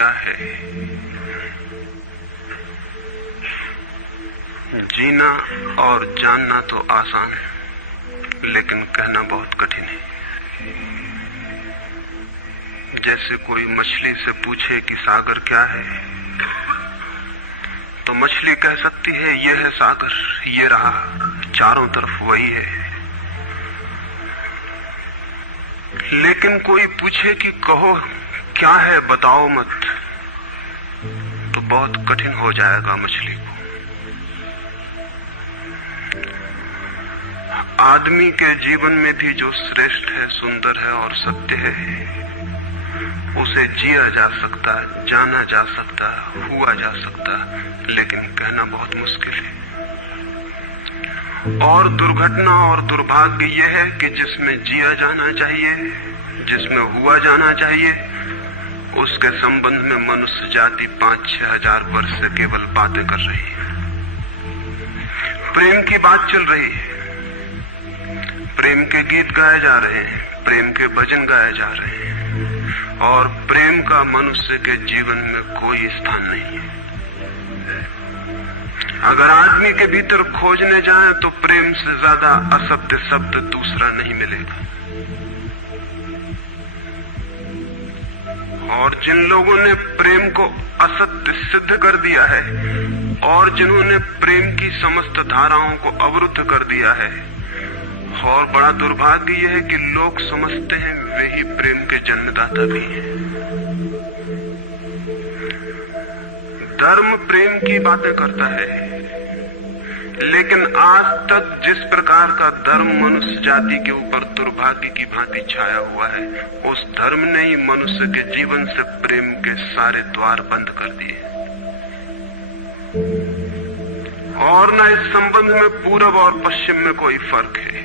क्या है? जीना और जानना तो आसान है, लेकिन कहना बहुत कठिन है। जैसे कोई मछली से पूछे कि सागर क्या है, तो मछली कह सकती है ये है सागर, ये रहा, चारों तरफ वही है। लेकिन कोई पूछे कि कहो क्या है, बताओ मत, तो बहुत कठिन हो जाएगा मछली को। आदमी के जीवन में भी जो श्रेष्ठ है, सुंदर है और सत्य है, उसे जिया जा सकता, जाना जा सकता, हुआ जा सकता, लेकिन कहना बहुत मुश्किल है। और दुर्घटना और दुर्भाग्य यह है कि जिसमें जिया जाना चाहिए, जिसमें हुआ जाना चाहिए, उसके संबंध में मनुष्य जाति 5-6 हजार वर्ष से केवल बातें कर रही है। प्रेम की बात चल रही है, प्रेम के गीत गाए जा रहे हैं, प्रेम के भजन गाए जा रहे हैं, और प्रेम का मनुष्य के जीवन में कोई स्थान नहीं है। अगर आदमी के भीतर खोजने जाएं तो प्रेम से ज्यादा असत्य शब्द दूसरा नहीं मिलेगा। और जिन लोगों ने प्रेम को असत्य सिद्ध कर दिया है और जिन्होंने प्रेम की समस्त धाराओं को अवरुद्ध कर दिया है, और बड़ा दुर्भाग्य यह है कि लोग समझते हैं वे ही प्रेम के जन्मदाता भी हैं। धर्म प्रेम की बातें करता है, लेकिन आज तक जिस प्रकार का धर्म मनुष्य जाति के ऊपर दुर्भाग्य की भांति छाया हुआ है, उस धर्म ने ही मनुष्य के जीवन से प्रेम के सारे द्वार बंद कर दिए। और न इस संबंध में पूरब और पश्चिम में कोई फर्क है,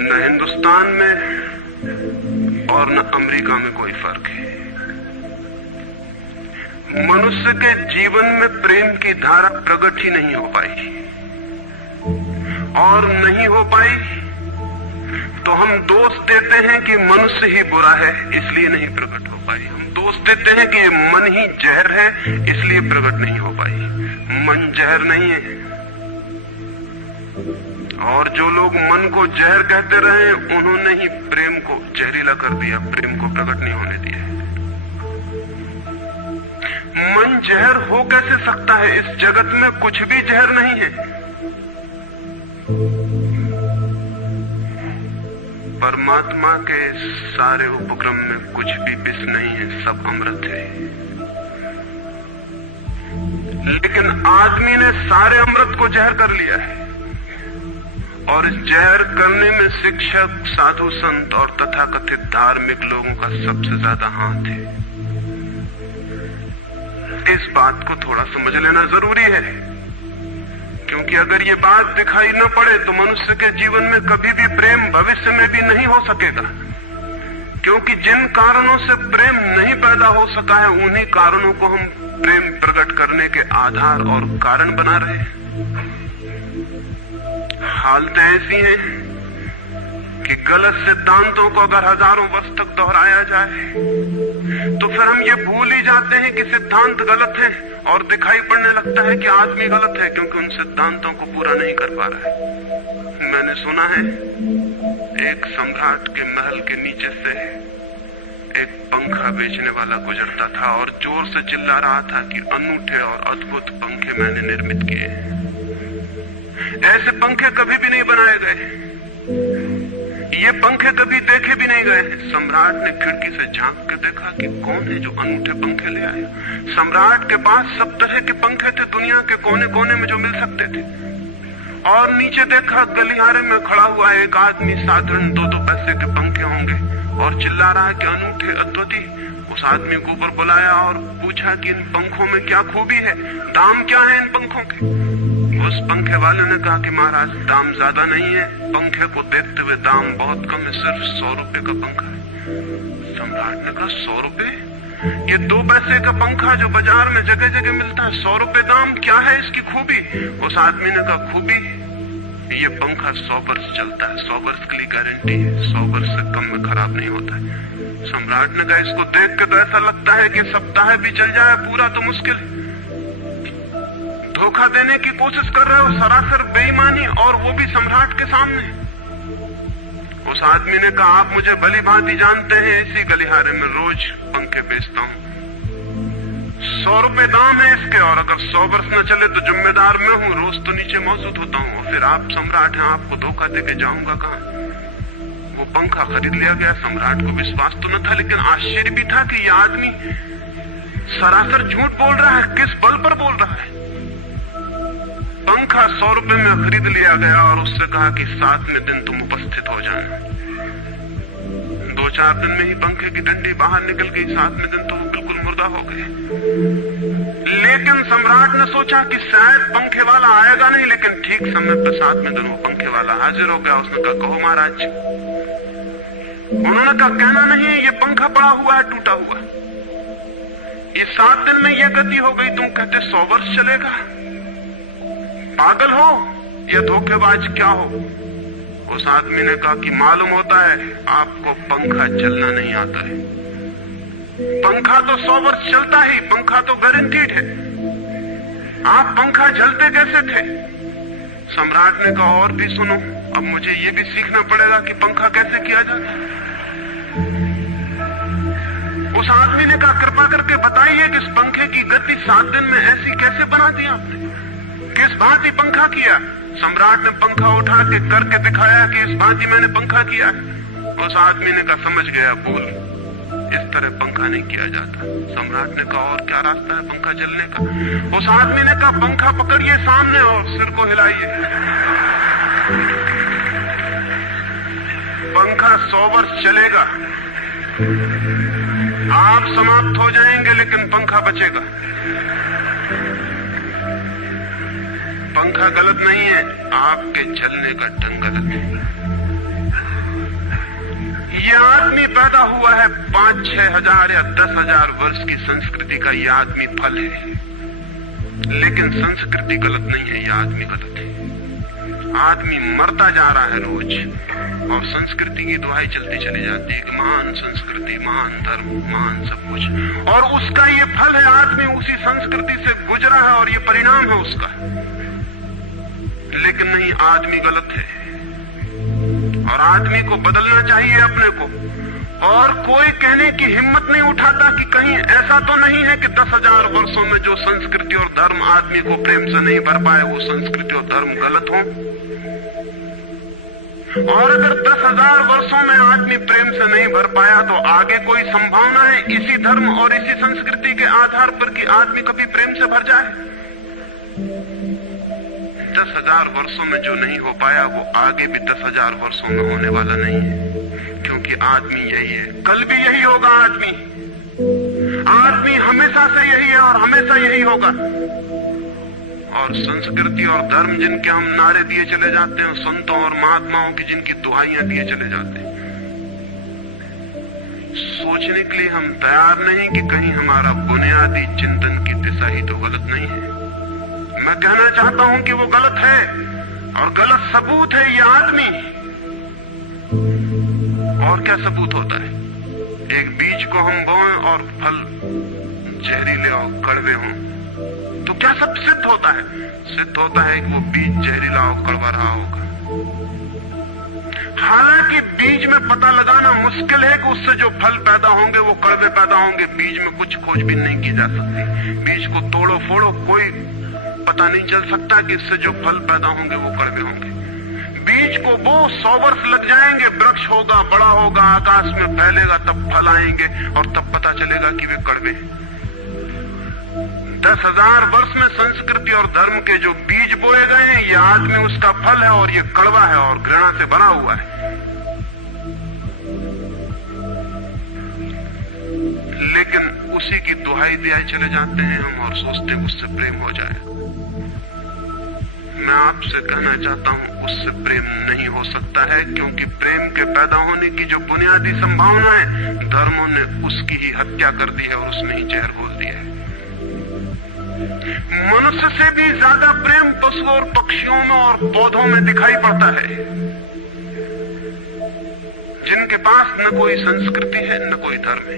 न हिंदुस्तान में और न अमेरिका में कोई फर्क है। मनुष्य के जीवन में प्रेम की धारा प्रकट ही नहीं हो पाई, और नहीं हो पाई तो हम दोष देते हैं कि मनुष्य ही बुरा है, इसलिए नहीं प्रकट हो पाई। हम दोष देते हैं कि मन ही जहर है, इसलिए प्रकट नहीं हो पाई। मन जहर नहीं है, और जो लोग मन को जहर कहते रहे, उन्होंने ही प्रेम को जहरीला कर दिया, प्रेम को प्रकट नहीं होने दिया। मन जहर हो कैसे सकता है? इस जगत में कुछ भी जहर नहीं है। परमात्मा के सारे उपक्रम में कुछ भी विष नहीं है, सब अमृत है। लेकिन आदमी ने सारे अमृत को जहर कर लिया है, और इस जहर करने में शिक्षक, साधु, संत और तथाकथित धार्मिक लोगों का सबसे ज्यादा हाथ है। इस बात को थोड़ा समझ लेना जरूरी है, क्योंकि अगर ये बात दिखाई न पड़े तो मनुष्य के जीवन में कभी भी प्रेम भविष्य में भी नहीं हो सकेगा। क्योंकि जिन कारणों से प्रेम नहीं पैदा हो सका है, उन्हीं कारणों को हम प्रेम प्रकट करने के आधार और कारण बना रहे हैं। हालतें ऐसी हैं कि गलत सिद्धांतों को अगर हजारों वर्ष तक दोहराया जाए तो फिर हम ये भूल ही जाते हैं कि सिद्धांत गलत है, और दिखाई पड़ने लगता है कि आदमी गलत है, क्योंकि उन सिद्धांतों को पूरा नहीं कर पा रहा है। मैंने सुना है एक सम्राट के महल के नीचे से एक पंखा बेचने वाला गुजरता था और जोर से चिल्ला रहा था कि अनूठे और अद्भुत पंखे मैंने निर्मित किए हैं। ऐसे पंखे कभी भी नहीं बनाए गए, ये पंखे कभी देखे भी नहीं गए। सम्राट ने खिड़की से झांक के देखा कि कौन है जो अनूठे पंखे ले आया। सम्राट के पास सब तरह के पंखे थे, दुनिया के कोने कोने में जो मिल सकते थे। और नीचे देखा, गलियारे में खड़ा हुआ एक आदमी, साधारण 2-2 पैसे के पंखे होंगे, और चिल्ला रहा है कि अनूठे, अद्भुत। उस आदमी को ऊपर बुलाया और पूछा कि इन पंखों में क्या खूबी है, दाम क्या है इन पंखों के। उस पंखे वाले ने कहा कि महाराज दाम ज्यादा नहीं है, पंखे को देखते हुए दाम बहुत कम है, सिर्फ 100 रुपए का पंखा है। सम्राट ने कहा 100 रुपए? ये 2 पैसे का पंखा जो बाजार में जगह जगह मिलता है, 100 रुपए दाम, क्या है इसकी खूबी? उस आदमी ने कहा खूबी ये पंखा 100 वर्ष चलता है, 100 वर्ष के लिए गारंटी है, 100 वर्ष से कम में खराब नहीं होता है। सम्राट ने कहा इसको देख के तो ऐसा लगता है कि सप्ताह भी चल जाए, पूरा तो मुश्किल। धोखा देने की कोशिश कर रहे हो, सरासर बेईमानी, और वो भी सम्राट के सामने। उस आदमी ने कहा आप मुझे भली भांति जानते हैं, इसी गलिहारे में रोज पंखे बेचता हूं, 100 रुपए दाम है इसके, और अगर 100 वर्ष न चले तो जिम्मेदार मैं हूं, रोज तो नीचे मौजूद होता हूं। और फिर आप सम्राट हैं, आपको धोखा देके जाऊंगा कहां? वो पंखा खरीद लिया गया। सम्राट को विश्वास तो न था, लेकिन आश्चर्य भी था कि यह आदमी सरासर झूठ बोल रहा है, किस बल पर बोल रहा है। पंखा 100 रुपए में खरीद लिया गया और उससे कहा कि 7वें दिन तुम उपस्थित हो जाना। 2-4 दिन में ही पंखे की डंडी बाहर निकल गई, 7वें दिन तो वो बिल्कुल मुर्दा हो गए। लेकिन सम्राट ने सोचा कि शायद पंखे वाला आएगा नहीं, लेकिन ठीक समय पर 7वें दिन वो पंखे वाला हाजिर हो गया। उसने कहा कहो महाराज। उन्होंने कहा कहना नहीं है, ये पंखा पड़ा हुआ है, टूटा हुआ। ये 7 दिन में यह गति हो गई, तुम कहते 100 वर्ष चलेगा? पागल हो या धोखेबाज क्या हो? उस आदमी ने कहा कि मालूम होता है आपको पंखा चलना नहीं आता है। पंखा तो 100 वर्ष चलता ही, पंखा तो गारंटीड है। आप पंखा जलते कैसे थे? सम्राट ने कहा और भी सुनो, अब मुझे ये भी सीखना पड़ेगा कि पंखा कैसे किया जाता है। उस आदमी ने कहा कृपा करके बताइए कि इस पंखे की गति 7 दिन में ऐसी कैसे बना दी आपने, किस भांति पंखा किया? सम्राट ने पंखा उठा के करके दिखाया कि इस भांति मैंने पंखा किया। उस आदमी ने कहा समझ गया, बोल इस तरह पंखा नहीं किया जाता। सम्राट ने कहा और क्या रास्ता है पंखा जलने का? उस आदमी ने कहा पंखा पकड़िए सामने और सिर को हिलाइए। पंखा 100 वर्ष चलेगा, आप समाप्त हो जाएंगे, लेकिन पंखा बचेगा। पंखा गलत नहीं है, आपके चलने का ढंग गलत है। ये आदमी पैदा हुआ है 5-6 हजार या 10 हजार वर्ष की संस्कृति का। यह आदमी फल है, लेकिन संस्कृति गलत नहीं है, यह आदमी गलत है। आदमी मरता जा रहा है रोज, और संस्कृति की दुहाई चलती चली जाती है कि महान संस्कृति, महान धर्म, महान सब कुछ, और उसका ये फल है। आदमी उसी संस्कृति से गुजरा है और ये परिणाम है उसका। लेकिन नहीं, आदमी गलत है और आदमी को बदलना चाहिए अपने को। और कोई कहने की हिम्मत नहीं उठाता कि कहीं ऐसा तो नहीं है कि 10,000 वर्षों में जो संस्कृति और धर्म आदमी को प्रेम से नहीं भर पाए, वो संस्कृति और धर्म गलत हो। और अगर 10,000 वर्षों में आदमी प्रेम से नहीं भर पाया, तो आगे कोई संभावना है इसी धर्म और इसी संस्कृति के आधार पर कि आदमी कभी प्रेम से भर जाए? 10,000 वर्षों में जो नहीं हो पाया, वो आगे भी 10,000 वर्षों में होने वाला नहीं है, क्योंकि आदमी यही है, कल भी यही होगा। आदमी हमेशा से यही है और हमेशा यही होगा। और संस्कृति और धर्म जिनके हम नारे दिए चले जाते हैं, संतों और महात्माओं की जिनकी दुहाइयां दिए चले जाते हैं, सोचने के लिए हम तैयार नहीं कि कहीं हमारा बुनियादी चिंतन की दिशा ही तो गलत नहीं है। मैं कहना चाहता हूं कि वो गलत है, और गलत सबूत है ये आदमी। और क्या सबूत होता है? एक बीज को हम बोएं और फल जहरीले और कड़वे हों, तो क्या सब सिद्ध होता है? सिद्ध होता है कि वो बीज जहरीला और कड़वा रहा होगा। हालांकि बीज में पता लगाना मुश्किल है कि उससे जो फल पैदा होंगे वो कड़वे पैदा होंगे। बीज में कुछ खोजबीन नहीं की जा सकती। बीज को तोड़ो फोड़ो, कोई पता नहीं चल सकता कि इससे जो फल पैदा होंगे वो कड़वे होंगे। बीज को वो 100 वर्ष लग जाएंगे, वृक्ष होगा, बड़ा होगा, आकाश में फैलेगा, तब फल आएंगे और तब पता चलेगा कि वे कड़वे हैं। 10,000 वर्ष में संस्कृति और धर्म के जो बीज बोए गए हैं, ये आदमी उसका फल है, और ये कड़वा है और घृणा से भरा हुआ है। लेकिन उसी की दुहाई दिया चले जाते हैं हम, और सोचते हैं उससे प्रेम हो जाए। मैं आपसे कहना चाहता हूं उससे प्रेम नहीं हो सकता है, क्योंकि प्रेम के पैदा होने की जो बुनियादी संभावना है, धर्मों ने उसकी ही हत्या कर दी है और उसमें ही जहर घोल दिया है। मनुष्य से भी ज्यादा प्रेम पशुओं और पक्षियों में और पौधों में दिखाई पड़ता है, जिनके पास न कोई संस्कृति है न कोई धर्म है।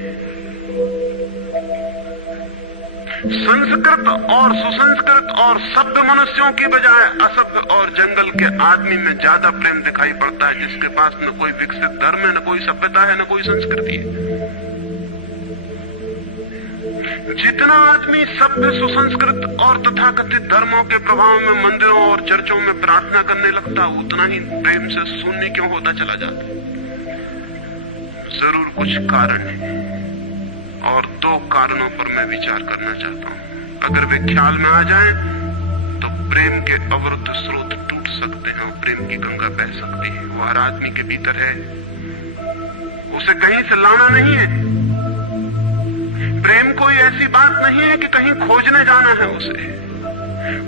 संस्कृत और सुसंस्कृत और सभ्य मनुष्यों की बजाय असभ्य और जंगल के आदमी में ज्यादा प्रेम दिखाई पड़ता है, जिसके पास न कोई विकसित धर्म है, न कोई सभ्यता है, न कोई संस्कृति है। जितना आदमी सभ्य, सुसंस्कृत और तथाकथित धर्मों के प्रभाव में मंदिरों और चर्चों में प्रार्थना करने लगता, उतना ही प्रेम से शून्य क्यों होता चला जाता। जरूर कुछ कारण है, और दो कारणों पर मैं विचार करना चाहता हूं। अगर वे ख्याल में आ जाएं, तो प्रेम के अवरुद्ध स्रोत टूट सकते हैं और प्रेम की गंगा बह सकती है। वो हर आदमी के भीतर है, उसे कहीं से लाना नहीं है। प्रेम कोई ऐसी बात नहीं है कि कहीं खोजने जाना है उसे,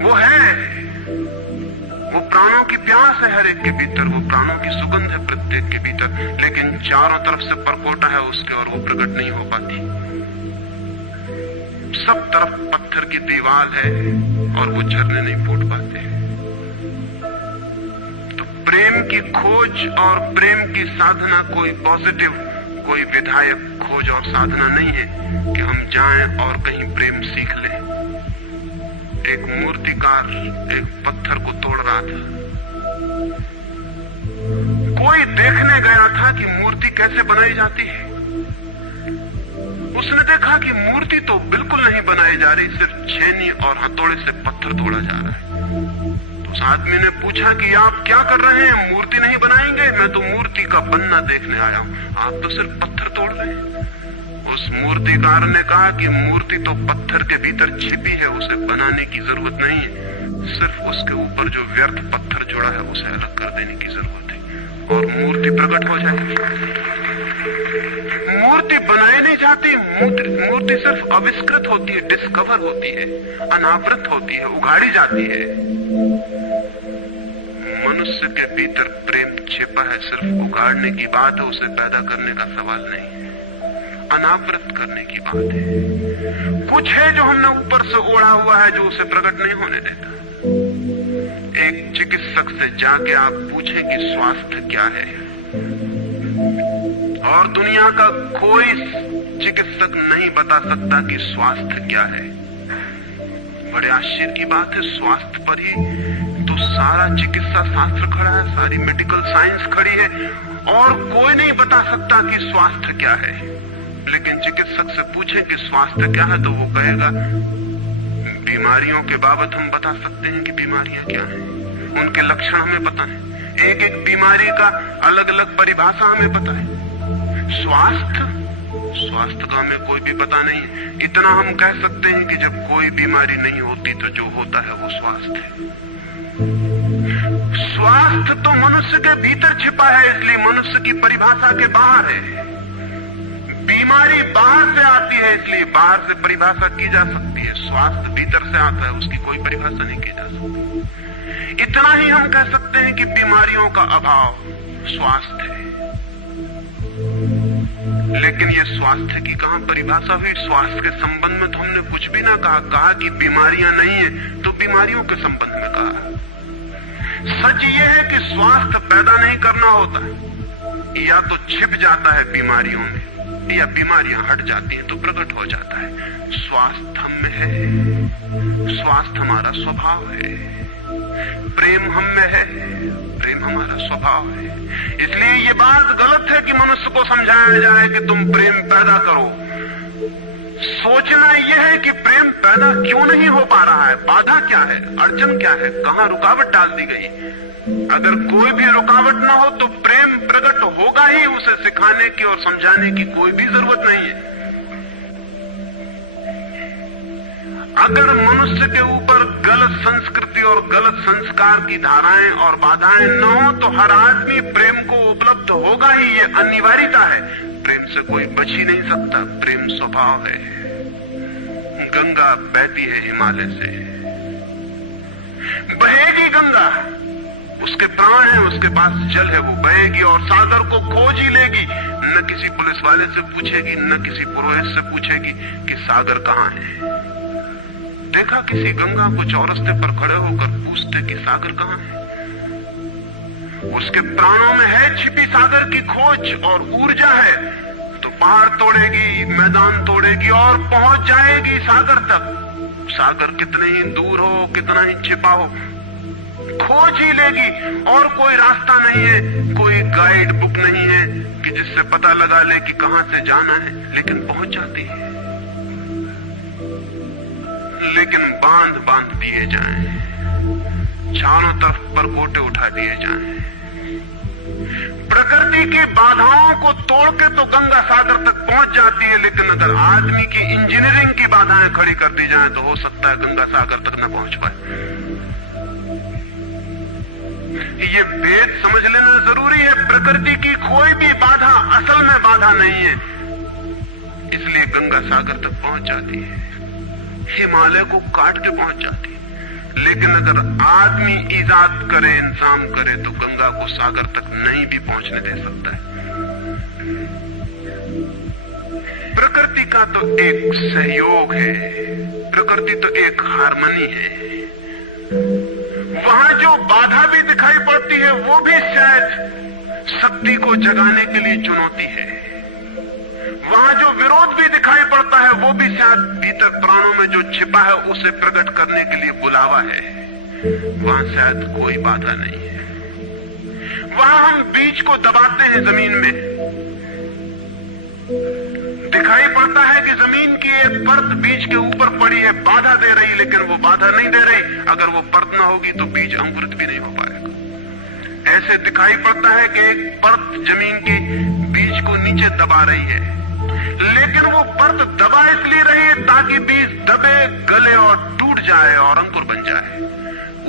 वो है, वो प्राणों की प्यास है हर एक के भीतर, वो प्राणों की सुगंध है प्रत्येक के भीतर, लेकिन चारों तरफ से परकोटा है उसके और वो प्रकट नहीं हो पाती। सब तरफ पत्थर की दीवार है और वो झरने नहीं फूट पाते। तो प्रेम की खोज और प्रेम की साधना कोई पॉजिटिव, कोई विधायक खोज और साधना नहीं है कि हम जाएं और कहीं प्रेम सीख लें। एक मूर्तिकार एक पत्थर को तोड़ रहा था, कोई देखने गया था कि मूर्ति कैसे बनाई जाती है। उसने देखा कि मूर्ति तो बिल्कुल नहीं बनाई जा रही, सिर्फ छेनी और हथौड़े से पत्थर तोड़ा जा रहा है। तो उस आदमी ने पूछा कि आप क्या कर रहे हैं, मूर्ति नहीं बनाएंगे? मैं तो मूर्ति का बनना देखने आया हूं, आप तो सिर्फ पत्थर तोड़ रहे हैं। उस मूर्तिकार ने कहा कि मूर्ति तो पत्थर के भीतर छिपी है, उसे बनाने की जरूरत नहीं है, सिर्फ उसके ऊपर जो व्यर्थ पत्थर जुड़ा है उसे अलग कर देने की जरूरत है और मूर्ति प्रकट हो जाएगी। मूर्ति बनाई नहीं जाती, मूर्ति सिर्फ आविष्कृत होती है, डिस्कवर होती है, अनावृत होती है, उगाड़ी जाती है। मनुष्य के भीतर प्रेम छिपा है, सिर्फ उगाड़ने की बात है, उसे पैदा करने का सवाल नहीं है, अनावृत करने की बात है। कुछ है जो हमने ऊपर से ओढ़ा हुआ है, जो उसे प्रकट नहीं होने देता। एक चिकित्सक से जाके आप पूछें कि स्वास्थ्य क्या है, और दुनिया का कोई चिकित्सक नहीं बता सकता कि स्वास्थ्य क्या है। बड़े आश्चर्य की बात है, स्वास्थ्य पर ही तो सारा चिकित्सा शास्त्र खड़ा है, सारी मेडिकल साइंस खड़ी है, और कोई नहीं बता सकता कि स्वास्थ्य क्या है। लेकिन चिकित्सक से पूछें कि स्वास्थ्य क्या है, तो वो कहेगा बीमारियों के बाबत हम बता सकते हैं कि बीमारियां क्या हैं, उनके लक्षण हमें पता है, एक एक बीमारी का अलग अलग परिभाषा हमें पता है। स्वास्थ्य का हमें कोई भी पता नहीं है। इतना हम कह सकते हैं कि जब कोई बीमारी नहीं होती तो जो होता है वो स्वास्थ्य है। स्वास्थ्य तो मनुष्य के भीतर छिपा है, इसलिए मनुष्य की परिभाषा के बाहर है। बीमारी बाहर से आती है, इसलिए बाहर से परिभाषा की जा सकती है। स्वास्थ्य भीतर से आता है, उसकी कोई परिभाषा नहीं की जा सकती। इतना ही हम कह सकते हैं कि बीमारियों का अभाव स्वास्थ्य है। लेकिन ये स्वास्थ्य की कहां परिभाषा हुई? स्वास्थ्य के संबंध में तो हमने कुछ भी ना कहा कि बीमारियां नहीं है, तो बीमारियों के संबंध में कहा। सच ये है कि स्वास्थ्य पैदा नहीं करना होता है, या तो छिप जाता है बीमारियों में, या बीमारियां हट जाती हैं तो प्रकट हो जाता है। स्वास्थ्य हम में है, स्वास्थ्य हमारा स्वभाव है, प्रेम हम में है, प्रेम हमारा स्वभाव है। इसलिए ये बात गलत है कि मनुष्य को समझाया जाए कि तुम प्रेम पैदा करो। सोचना यह है कि प्रेम पैदा क्यों नहीं हो पा रहा है, बाधा क्या है, अड़चन क्या है, कहां रुकावट डाल दी गई। अगर कोई भी रुकावट ना हो तो प्रेम प्रकट होगा ही, उसे सिखाने की और समझाने की कोई भी जरूरत नहीं है। अगर मनुष्य के ऊपर गलत संस्कृति और गलत संस्कार की धाराएं और बाधाएं न हो तो हर आदमी प्रेम को उपलब्ध होगा ही, ये अनिवार्यता है। प्रेम से कोई बच ही नहीं सकता, प्रेम स्वभाव है। गंगा बहती है हिमालय से, बहेगी गंगा, उसके प्राण है, उसके पास जल है, वो बहेगी और सागर को खोज ही लेगी। न किसी पुलिस वाले से पूछेगी, न किसी पुरोहित से पूछेगी कि सागर कहाँ है। देखा किसी गंगा को चौरस्ते पर खड़े होकर पूछते कि सागर कहाँ है? उसके प्राणों में है छिपी सागर की खोज और ऊर्जा है, तो पहाड़ तोड़ेगी, मैदान तोड़ेगी और पहुंच जाएगी सागर तक। सागर कितने ही दूर हो, कितना ही छिपा हो, खोज ही लेगी। और कोई रास्ता नहीं है, कोई गाइड बुक नहीं है कि जिससे पता लगा ले कि कहां से जाना है, लेकिन पहुंच जाती है। लेकिन बांध बांध दिए जाएं, चारों तरफ परकोटे उठा दिए जाएं, प्रकृति की बाधाओं को तोड़ के तो गंगा सागर तक पहुंच जाती है, लेकिन अगर आदमी की इंजीनियरिंग की बाधाएं खड़ी कर दी जाएं तो हो सकता है गंगा सागर तक न पहुंच पाए। ये भेद समझ लेना जरूरी है। प्रकृति की कोई भी बाधा असल में बाधा नहीं है, इसलिए गंगा सागर तक पहुंच जाती है, हिमालय को काट के पहुंच जाती है। लेकिन अगर आदमी इजाद करे, इंतजाम करे, तो गंगा को सागर तक नहीं भी पहुंचने दे सकता है। प्रकृति का तो एक सहयोग है, प्रकृति तो एक हार्मनी है। वहां जो बाधा भी दिखाई पड़ती है वो भी शायद शक्ति को जगाने के लिए चुनौती है। वहां जो विरोध भी दिखाई पड़ता है वो भी शायद भीतर प्राणों में जो छिपा है उसे प्रकट करने के लिए बुलावा है। वहां शायद कोई बाधा नहीं है। वहां हम बीज को दबाते हैं जमीन में, दिखाई पड़ता है कि जमीन की एक परत बीज के ऊपर पड़ी है, बाधा दे रही, लेकिन वो बाधा नहीं दे रही। अगर वो परत ना होगी तो बीज अंकुरित भी नहीं हो पाएगा। ऐसे दिखाई पड़ता है कि एक परत जमीन की बीज को नीचे दबा रही है, लेकिन वो परत दबा इसलिए रही है ताकि बीज दबे, गले और टूट जाए और अंकुर बन जाए।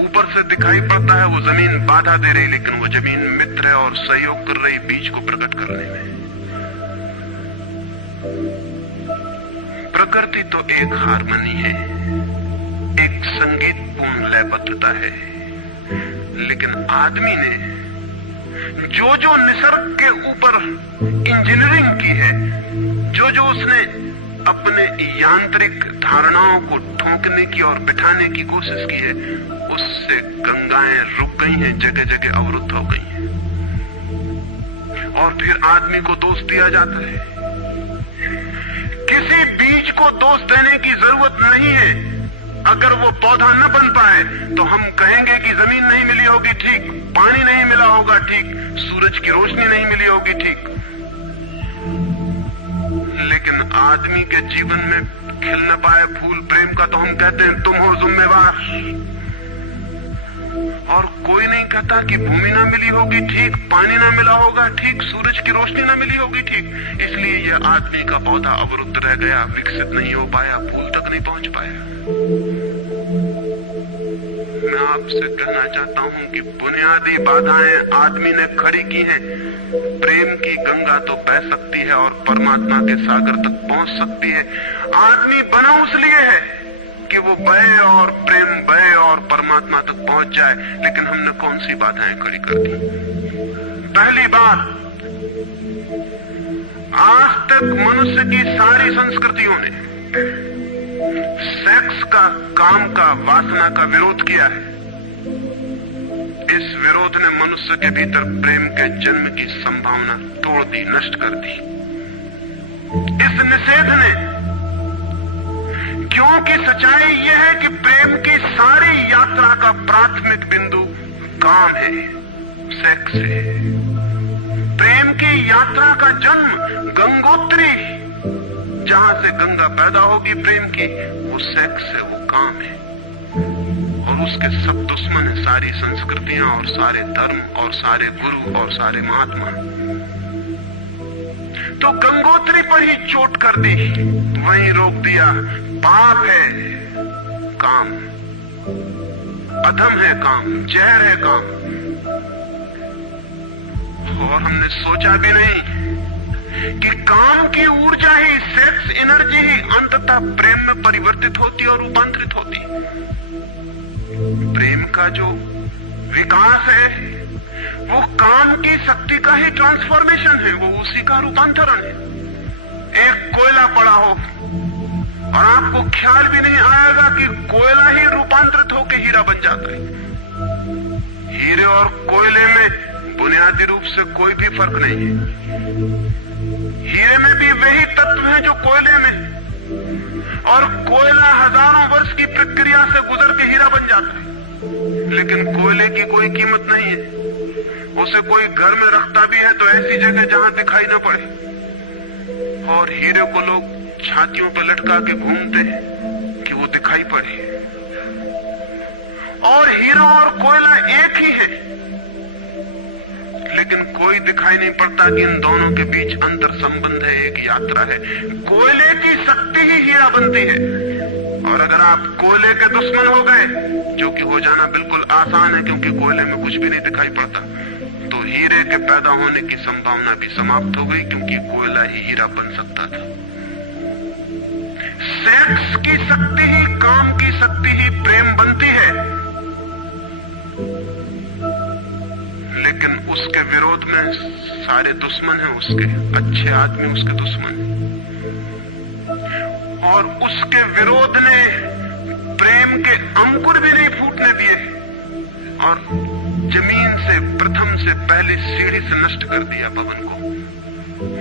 ऊपर से दिखाई पड़ता है वो जमीन बाधा दे रही, लेकिन वो जमीन मित्र है और सहयोग कर रही बीज को प्रकट करने में। प्रकृति तो एक हार्मनी है, एक संगीतपूर्ण लयबद्धता है, लेकिन आदमी ने जो जो निसर्ग के ऊपर इंजीनियरिंग की है, जो जो उसने अपने यांत्रिक धारणाओं को ठोंकने की और बिठाने की कोशिश की है, उससे गंगाएं रुक गई हैं, जगह जगह अवरुद्ध हो गई हैं। और फिर आदमी को दोष दिया जाता है। किसी बीज को दोष देने की जरूरत नहीं है। अगर वो पौधा न बन पाए तो हम कहेंगे कि जमीन नहीं मिली होगी, ठीक, पानी नहीं मिला होगा, ठीक, सूरज की रोशनी नहीं मिली होगी, ठीक। लेकिन आदमी के जीवन में खिल न पाए फूल प्रेम का तो हम कहते हैं तुम हो जिम्मेवार। और कोई नहीं कहता कि भूमि ना मिली होगी, ठीक, पानी ना मिला होगा, ठीक, सूरज की रोशनी ना मिली होगी, ठीक, इसलिए यह आदमी का पौधा अवरुद्ध रह गया, विकसित नहीं हो पाया, फूल तक नहीं पहुंच पाया। मैं आपसे कहना चाहता हूं कि बुनियादी बाधाएं आदमी ने खड़ी की हैं। प्रेम की गंगा तो बह सकती है और परमात्मा के सागर तक पहुंच सकती है। आदमी बना उस लिए है कि वो बहे और प्रेम बहे और परमात्मा तक पहुंच जाए, लेकिन हमने कौन सी बाधाएं खड़ी कर दी? पहली बात, आज तक मनुष्य की सारी संस्कृतियों ने सेक्स का, काम का, वासना का विरोध किया है। इस विरोध ने मनुष्य के भीतर प्रेम के जन्म की संभावना तोड़ दी, नष्ट कर दी। इस निषेध ने, क्योंकि सच्चाई यह है कि प्रेम की सारी यात्रा का प्राथमिक बिंदु काम है, सेक्स है। प्रेम की यात्रा का जन्म गंगोत्री, जहां से गंगा पैदा होगी प्रेम की, वो सेक्स है, वो काम है। और उसके सब दुश्मन है, सारी संस्कृतियां और सारे धर्म और सारे गुरु और सारे महात्मा। तो गंगोत्री पर ही चोट कर दी, वहीं रोक दिया। पाप है काम, अधम है काम, जहर है काम। और हमने सोचा भी नहीं कि काम की ऊर्जा ही, सेक्स एनर्जी ही अंततः प्रेम में परिवर्तित होती और रूपांतरित होती। प्रेम का जो विकास है वो काम की शक्ति का ही ट्रांसफॉर्मेशन है, वो उसी का रूपांतरण है। एक कोयला पड़ा हो, और आपको ख्याल भी नहीं आएगा कि कोयला ही रूपांतरित होकर हीरा बन जाता है। हीरे और कोयले में बुनियादी रूप से कोई भी फर्क नहीं है। हीरे में भी वही तत्व हैं जो कोयले में, और कोयला हजारों वर्ष की प्रक्रिया से गुजर के हीरा बन जाता है। लेकिन कोयले की कोई कीमत नहीं है। उसे कोई घर में रखता भी है तो ऐसी जगह जहां दिखाई न पड़े, और हीरे को लोग छातियों पर लटका के घूमते हैं कि वो दिखाई पड़े। और हीरा और कोयला एक ही है, लेकिन कोई दिखाई नहीं पड़ता कि इन दोनों के बीच अंतर संबंध है, एक यात्रा है। कोयले की शक्ति ही हीरा बनती है, और अगर आप कोयले के दुश्मन हो गए, जो कि हो जाना बिल्कुल आसान है क्योंकि कोयले में कुछ भी नहीं दिखाई पड़ता, तो हीरे के पैदा होने की संभावना भी समाप्त हो गई, क्योंकि कोयला ही हीरा बन सकता था। सेक्स की शक्ति ही, काम की शक्ति ही प्रेम बनती है, लेकिन उसके विरोध में सारे दुश्मन हैं उसके, अच्छे आदमी उसके दुश्मन हैं। और उसके विरोध ने प्रेम के अंकुर भी नहीं फूटने दिए, और जमीन से प्रथम से पहली सीढ़ी से नष्ट कर दिया भवन को।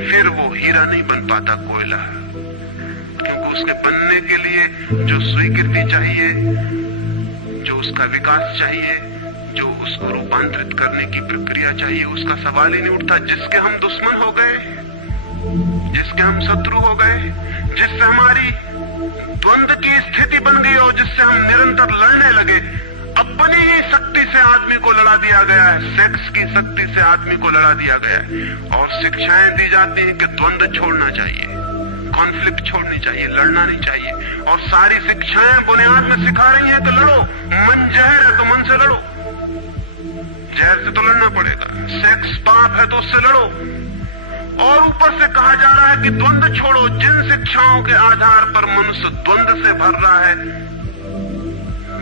फिर वो हीरा नहीं बन पाता कोयला, क्योंकि उसके बनने के लिए जो स्वीकृति चाहिए, जो उसका विकास चाहिए, जो उसको रूपांतरित करने की प्रक्रिया चाहिए, उसका सवाल ही नहीं उठता। जिसके हम दुश्मन हो गए, जिसके हम शत्रु हो गए, जिससे हमारी द्वंद्व की स्थिति बन गई और जिससे हम निरंतर लड़ने लगे, अपनी ही शक्ति से आदमी को लड़ा दिया गया है, सेक्स की शक्ति से आदमी को लड़ा दिया गया है। और शिक्षाएं दी जाती हैं कि द्वंद्व छोड़ना चाहिए, कॉन्फ्लिक्ट छोड़नी चाहिए, लड़ना नहीं चाहिए। और सारी शिक्षाएं बुनियाद में सिखा रही हैं कि लड़ो, मन जहर है तो मन से लड़ो, जहर से तो लड़ना पड़ेगा। सेक्स पाप है तो उससे लड़ो। और ऊपर से कहा जा रहा है कि द्वंद्व छोड़ो। जिन शिक्षाओं के आधार पर मनुष्य द्वंद्व से भर रहा है,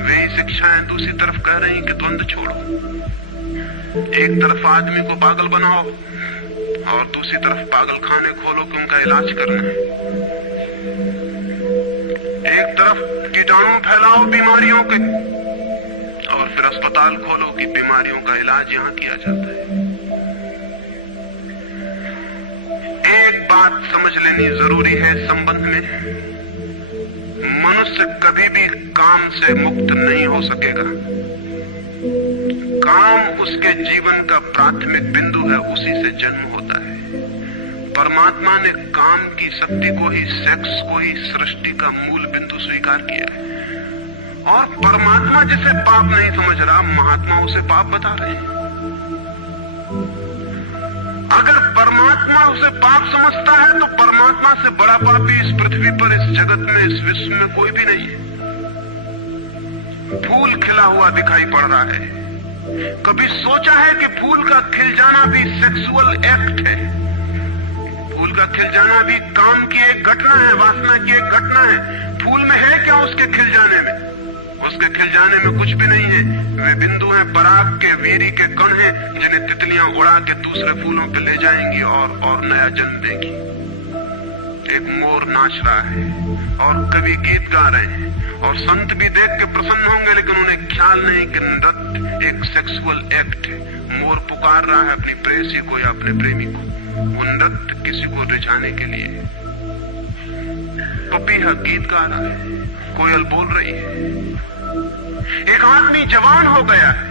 वही शिक्षाएं दूसरी तरफ कह रही हैं कि द्वंद्व छोड़ो। एक तरफ आदमी को पागल बनाओ और दूसरी तरफ पागल खाने खोलो कि उनका इलाज करना है। एक तरफ कीटाणु फैलाओ बीमारियों के, और फिर अस्पताल खोलो कि बीमारियों का इलाज यहां किया जाता है। एक बात समझ लेनी जरूरी है संबंध में, मनुष्य कभी भी काम से मुक्त नहीं हो सकेगा। काम उसके जीवन का प्राथमिक बिंदु है, उसी से जन्म होता है। परमात्मा ने काम की शक्ति को ही, सेक्स को ही सृष्टि का मूल बिंदु स्वीकार किया है। और परमात्मा जिसे पाप नहीं समझ रहा, महात्मा उसे पाप बता रहे हैं। अगर परमात्मा उसे पाप समझता है तो परमात्मा से बड़ा पापी इस पृथ्वी पर, इस जगत में, इस विश्व में कोई भी नहीं है। फूल खिला हुआ दिखाई पड़ रहा है। कभी सोचा है कि फूल का खिल जाना भी सेक्सुअल एक्ट है? फूल का खिल जाना भी काम की एक घटना है, वासना की एक घटना है। फूल में है क्या उसके खिल जाने में? उसके खिल जाने में कुछ भी नहीं है। वे बिंदु हैं, पराग के, वीरी के कण हैं, जिन्हें तितलियां उड़ा के दूसरे फूलों पे ले जाएंगी और नया जन्म देंगी। एक मोर नाच रहा है और कवि गीत गा रहे हैं, और संत भी देख के प्रसन्न होंगे, लेकिन उन्हें ख्याल नहीं कि नृत्य एक सेक्सुअल एक्ट है। मोर पुकार रहा है अपनी प्रेयसी को या अपने प्रेमी को, वो नृत्य किसी को रिझाने के लिए। पपीहा गीत गा रहा है, कोयल बोल रही है। एक आदमी जवान हो गया है,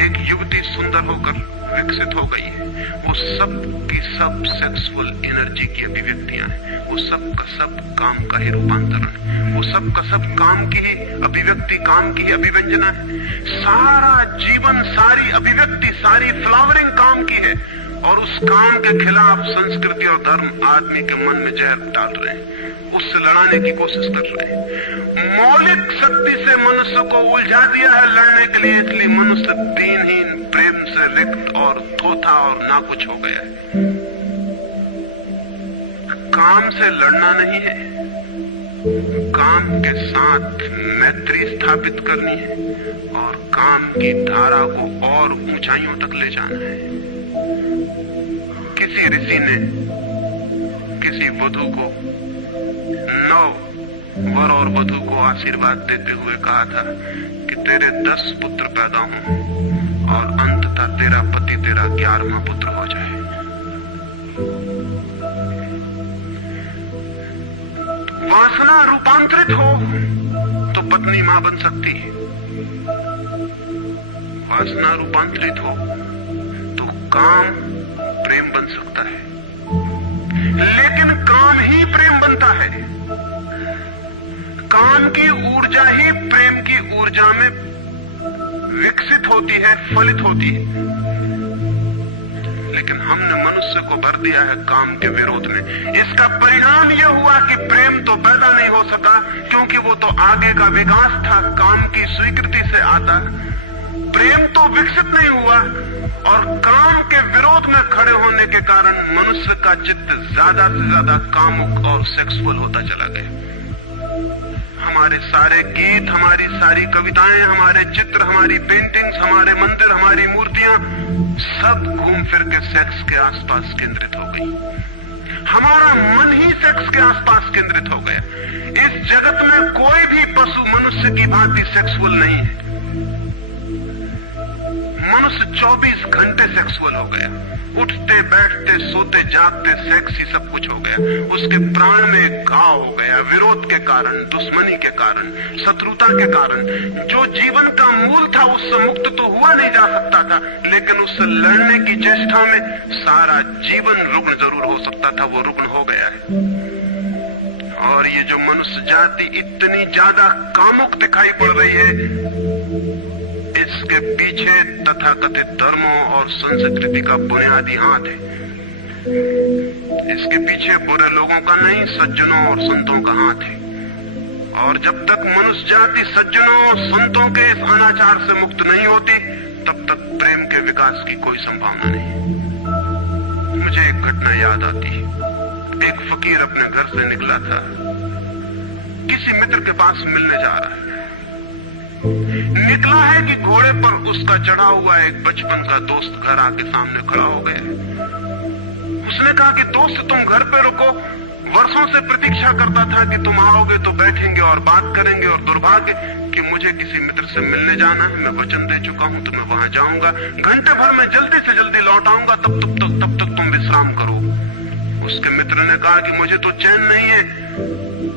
एक युवती सुंदर होकर विकसित हो गई है। वो सब की सब सेक्सुअल एनर्जी की अभिव्यक्तियां हैं। वो सब का सब काम का ही रूपांतरण, वो सब का सब काम की ही अभिव्यक्ति, काम की ही अभिव्यंजना है। सारा जीवन, सारी अभिव्यक्ति, सारी फ्लावरिंग काम की है। और उस काम के खिलाफ संस्कृति और धर्म आदमी के मन में जहर डाल रहे हैं, उससे लड़ाने की कोशिश कर रहे हैं। मौलिक शक्ति से मनुष्य को उलझा दिया है लड़ने के लिए, इसलिए मनुष्य दीनहीन, प्रेम से रिक्त और थोथा और नाकुछ हो गया है। काम से लड़ना नहीं है, काम के साथ मैत्री स्थापित करनी है और काम की धारा को और ऊंचाइयों तक ले जाना है। किसी ऋषि ने किसी वधू को 9 वर और वधू को आशीर्वाद देते हुए कहा था कि तेरे 10 पुत्र पैदा हों और अंततः तेरा पति तेरा 11वां पुत्र हो जाए। वासना रूपांतरित हो तो पत्नी मां बन सकती है, वासना रूपांतरित हो तो काम प्रेम बन सकता है, लेकिन काम ही प्रेम बनता है। काम की ऊर्जा ही प्रेम की ऊर्जा में विकसित होती है, फलित होती है। लेकिन हमने मनुष्य को भर दिया है काम के विरोध में। इसका परिणाम यह हुआ कि प्रेम तो पैदा नहीं हो सका, क्योंकि वो तो आगे का विकास था, काम की स्वीकृति से आता। प्रेम तो विकसित नहीं हुआ और काम के विरोध में खड़े होने के कारण मनुष्य का चित्त ज्यादा से ज्यादा कामुक और सेक्सुअल होता चला गया। हमारे सारे गीत, हमारी सारी कविताएं, हमारे चित्र, हमारी पेंटिंग्स, हमारे मंदिर, हमारी मूर्तियां सब घूम फिर के सेक्स के आसपास केंद्रित हो गई। हमारा मन ही सेक्स के आसपास केंद्रित हो गया। इस जगत में कोई भी पशु मनुष्य की भांति सेक्सुअल नहीं है। मनुष्य 24 घंटे सेक्सुअल हो गया। उठते बैठते सोते जागते सेक्स ही सब कुछ हो गया। उसके प्राण में एक घाव हो गया, विरोध के कारण, दुश्मनी के कारण, शत्रुता के कारण। जो जीवन का मूल था उससे मुक्त तो हुआ नहीं जा सकता था, लेकिन उससे लड़ने की चेष्टा में सारा जीवन रुग्ण जरूर हो सकता था, वो रुग्ण हो गया है। और ये जो मनुष्य जाति इतनी ज्यादा कामुक दिखाई पड़ रही है, इसके पीछे तथाकथित धर्मों और संस्कृति का बुनियादी हाथ है। इसके पीछे बुरे लोगों का नहीं, सज्जनों और संतों का हाथ है। और जब तक मनुष्य जाति सज्जनों और संतों के इस अनाचार से मुक्त नहीं होती, तब तक प्रेम के विकास की कोई संभावना नहीं। मुझे एक घटना याद आती है। एक फकीर अपने घर से निकला था, किसी मित्र के पास मिलने जा रहा है। निकला है कि घोड़े पर उसका चढ़ा हुआ एक बचपन का दोस्त घर आके सामने खड़ा हो गया। उसने कहा कि दोस्त तुम घर पे रुको, वर्षों से प्रतीक्षा करता था कि तुम आओगे तो बैठेंगे और बात करेंगे, और दुर्भाग्य कि मुझे किसी मित्र से मिलने जाना है। मैं वचन दे चुका हूं तो मैं वहां जाऊंगा, घंटे भर में जल्दी से जल्दी लौट आऊंगा, तब तक तुम विश्राम करो। उसके मित्र ने कहा कि मुझे तो चैन नहीं है,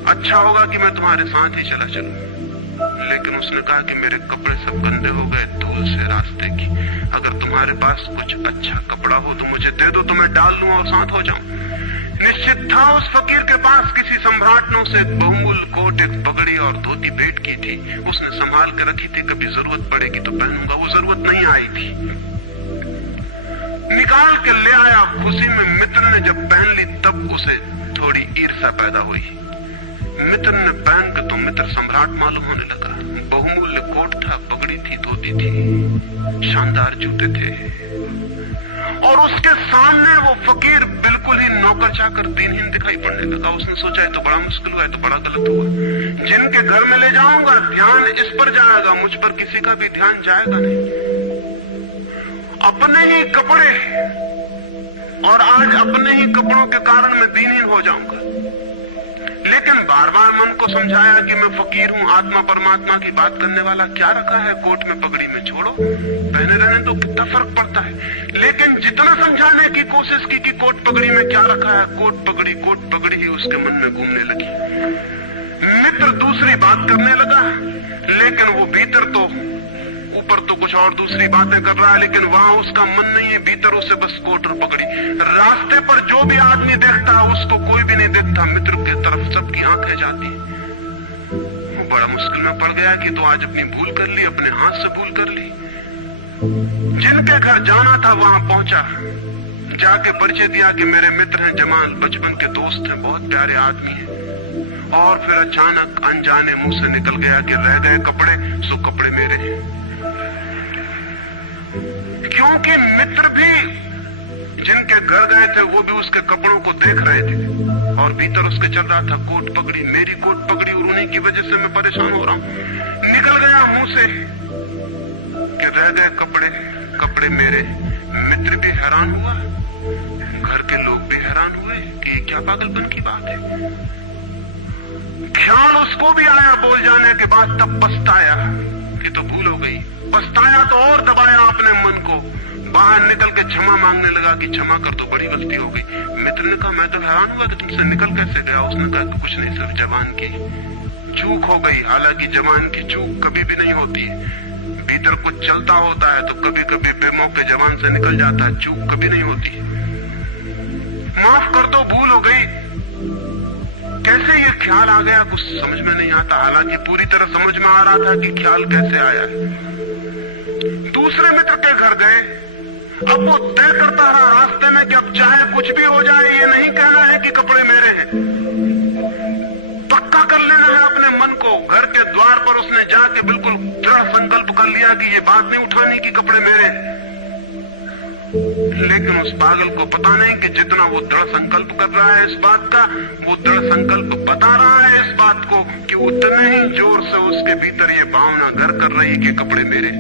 अच्छा होगा कि मैं तुम्हारे साथ ही चला चलूं। लेकिन उसने कहा कि मेरे कपड़े सब गंदे हो गए धूल से रास्ते की, अगर तुम्हारे पास कुछ अच्छा कपड़ा हो तो मुझे दे दो, तो मैं डाल लूं और साथ हो जाऊं। निश्चित था उस फकीर के पास किसी सम्राट ने उसे एक बहुमूल्य कोट, एक पगड़ी और धोती भेंट की थी। उसने संभाल के रखी थी, कभी जरूरत पड़ेगी तो पहनूंगा। वो जरूरत नहीं आई थी, निकाल के ले आया। खुशी में मित्र ने जब पहन ली तब उसे थोड़ी ईर्ष्या पैदा हुई। मित्र ने पहन के तो मित्र सम्राट मालूम होने लगा। बहुमूल्य कोट था, पगड़ी थी, धोती थी, शानदार जूते थे, और उसके सामने वो फकीर बिल्कुल ही नौकर चाकर दिनहीन दिखाई पड़ने लगा। उसने सोचा है तो बड़ा मुश्किल हुआ, है तो बड़ा गलत हुआ। जिनके घर में ले जाऊंगा ध्यान इस पर जाएगा, मुझ पर किसी का भी ध्यान जाएगा नहीं। अपने ही कपड़े, और आज अपने ही कपड़ों के कारण मैं दीनहीन हो जाऊंगा। लेकिन बार बार मन को समझाया कि मैं फकीर हूं, आत्मा परमात्मा की बात करने वाला, क्या रखा है कोट में पगड़ी में, छोड़ो, पहने रहने तो कितना फर्क पड़ता है। लेकिन जितना समझाने की कोशिश की कि कोट पगड़ी में क्या रखा है, कोट पगड़ी ही उसके मन में घूमने लगी। मित्र दूसरी बात करने लगा, लेकिन वो भीतर तो ऊपर तो कुछ और दूसरी बातें कर रहा है, लेकिन वहां उसका मन नहीं है, भीतर उसे बस कोट और पगड़ी। रास्ते पर जो भी आदमी देखता है उसको कोई भी नहीं देखता, मित्र की तरफ सबकी आंखें जाती। वो बड़ा मुश्किल में पड़ गया कि तो आज अपनी भूल कर ली, अपने हाथ से भूल कर ली। जिनके घर जाना था वहां पहुंचा, जाके परिचय दिया कि मेरे मित्र हैं जमाल, बचपन के दोस्त हैं, बहुत प्यारे आदमी हैं। और फिर अचानक अनजाने मुंह से निकल गया कि रह गए कपड़े सो कपड़े मेरे हैं। क्योंकि मित्र भी जिनके घर गए थे वो भी उसके कपड़ों को देख रहे थे, और भीतर उसके चल रहा था कोट पगड़ी, मेरी कोट पगड़ी, और उन्हीं की वजह से मैं परेशान हो रहा हूं। निकल गया मुंह से कि रह गए कपड़े, कपड़े मेरे। मित्र भी हैरान हुआ, घर के लोग भी हैरान हुए कि क्या पागलपन की बात है। ख्याल उसको भी आया बोल जाने के बाद, तब पछताया कि तो भूल हो गई। पछताया तो और दबाया अपने मन को, बाहर निकल के क्षमा मांगने लगा कि क्षमा कर दो, बड़ी गलती हो गई। मित्र ने कहा मैं तो हैरान हुआ कि तुमसे निकल कैसे गया। उसने कहा कि कुछ नहीं, सिर्फ जबान की चूक हो गई। हालांकि जबान की चूक कभी भी नहीं होती है, भीतर कुछ चलता होता है तो कभी कभी बेमौके जबान से निकल जाता है, चूक कभी नहीं होती। माफ कर दो, भूल हो गई। कैसे ये ख्याल आ गया कुछ समझ में नहीं आता। हालांकि पूरी तरह समझ में आ रहा था कि ख्याल कैसे आया है। दूसरे मित्र के घर गए। अब वो तय करता रहा रास्ते में कि अब चाहे कुछ भी हो जाए, ये नहीं कहना है कि कपड़े मेरे हैं। पक्का कर लेना है अपने मन को। घर के द्वार पर उसने जाके बिल्कुल दृढ़ संकल्प कर लिया कि ये बात नहीं उठानी कि कपड़े मेरे हैं। लेकिन उस पागल को पता नहीं कि जितना वो दृढ़ संकल्प कर रहा है इस बात का, वो दृढ़ संकल्प बता रहा है इस बात को कि उतने ही जोर से उसके भीतर ये भावना घर कर रही कि कपड़े मेरे।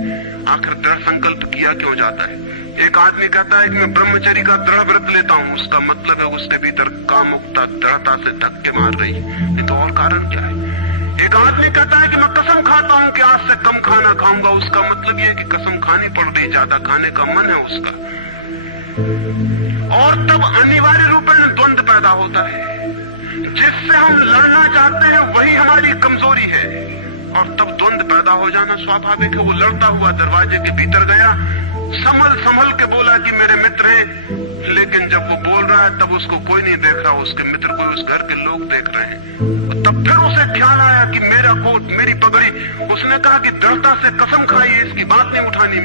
आखिर दृढ़ संकल्प किया क्यों जाता है? एक आदमी कहता है कि मैं ब्रह्मचर्य का दृढ़ व्रत लेता हूँ, उसका मतलब है उसके भीतर कामुकता दृढ़ता से धक्के मार रही है। नहीं तो और कारण क्या है? एक आदमी कहता है कि मैं कसम खाता हूँ कि आज से कम खाना खाऊंगा, उसका मतलब यह है कि कसम खानी पड़ रही, ज्यादा खाने का मन है उसका। और तब अनिवार्य रूप में द्वंद्व पैदा होता है। जिससे हम लड़ना चाहते हैं वही हमारी कमजोरी है, और तब द्वंद्व पैदा हो जाना स्वाभाविक है। वो लड़ता हुआ दरवाजे के भीतर गया, संभल संभल के बोला कि मेरे मित्र हैं, लेकिन जब वो बोल रहा है तब उसको कोई नहीं देख रहा, उसके मित्र को उस घर के लोग देख रहे हैं। तब फिर उसे ख्याल आया कि मेरा कोट, मेरी पगड़ी। उसने कहा कि दृढ़ता से कसम खाई है, इसकी बात नहीं उठानी।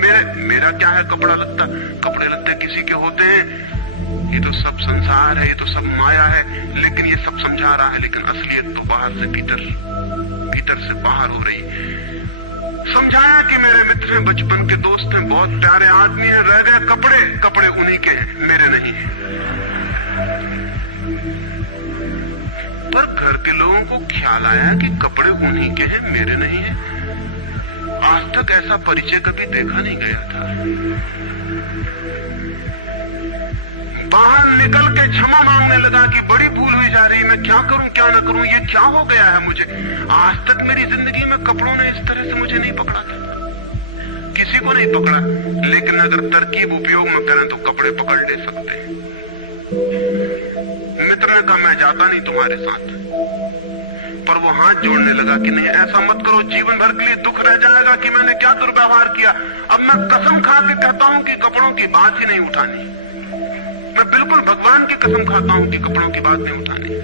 मेरा क्या है कपड़ा लत्ता? कपड़े लत्ते किसी के होते हैं। ये तो सब संसार है, ये तो सब माया है। लेकिन ये सब समझा रहा है, लेकिन असलियत तो बाहर से भीतर, भीतर से बाहर हो रही। समझाया कि मेरे मित्र हैं, बचपन के दोस्त हैं, बहुत प्यारे आदमी हैं, रह गए कपड़े, कपड़े उन्हीं के हैं, मेरे नहीं हैं। पर घर के लोगों को ख्याल आया कि कपड़े उन्हीं के हैं, मेरे नहीं हैं। आज तक ऐसा परिचय कभी देखा नहीं गया था। बाहर निकल के क्षमा मांगने लगा कि बड़ी भूल हुई जा रही, मैं क्या करूं क्या ना करूं, ये क्या हो गया है मुझे। आज तक मेरी जिंदगी में कपड़ों ने इस तरह से मुझे नहीं पकड़ा था, किसी को नहीं पकड़ा। लेकिन अगर तरकीब उपयोग में करें तो कपड़े पकड़ ले सकते हैं। मित्र ने कहा मैं जाता नहीं तुम्हारे साथ, पर वो हाथ जोड़ने लगा कि नहीं ऐसा मत करो, जीवन भर के लिए दुख रह जाएगा कि मैंने क्या दुर्व्यवहार किया। अब मैं कसम खा के कहता हूं कि कपड़ों की बात ही नहीं उठानी। मैं बिल्कुल भगवान की कसम खाता हूं कि कपड़ों की बात नहीं उठानी।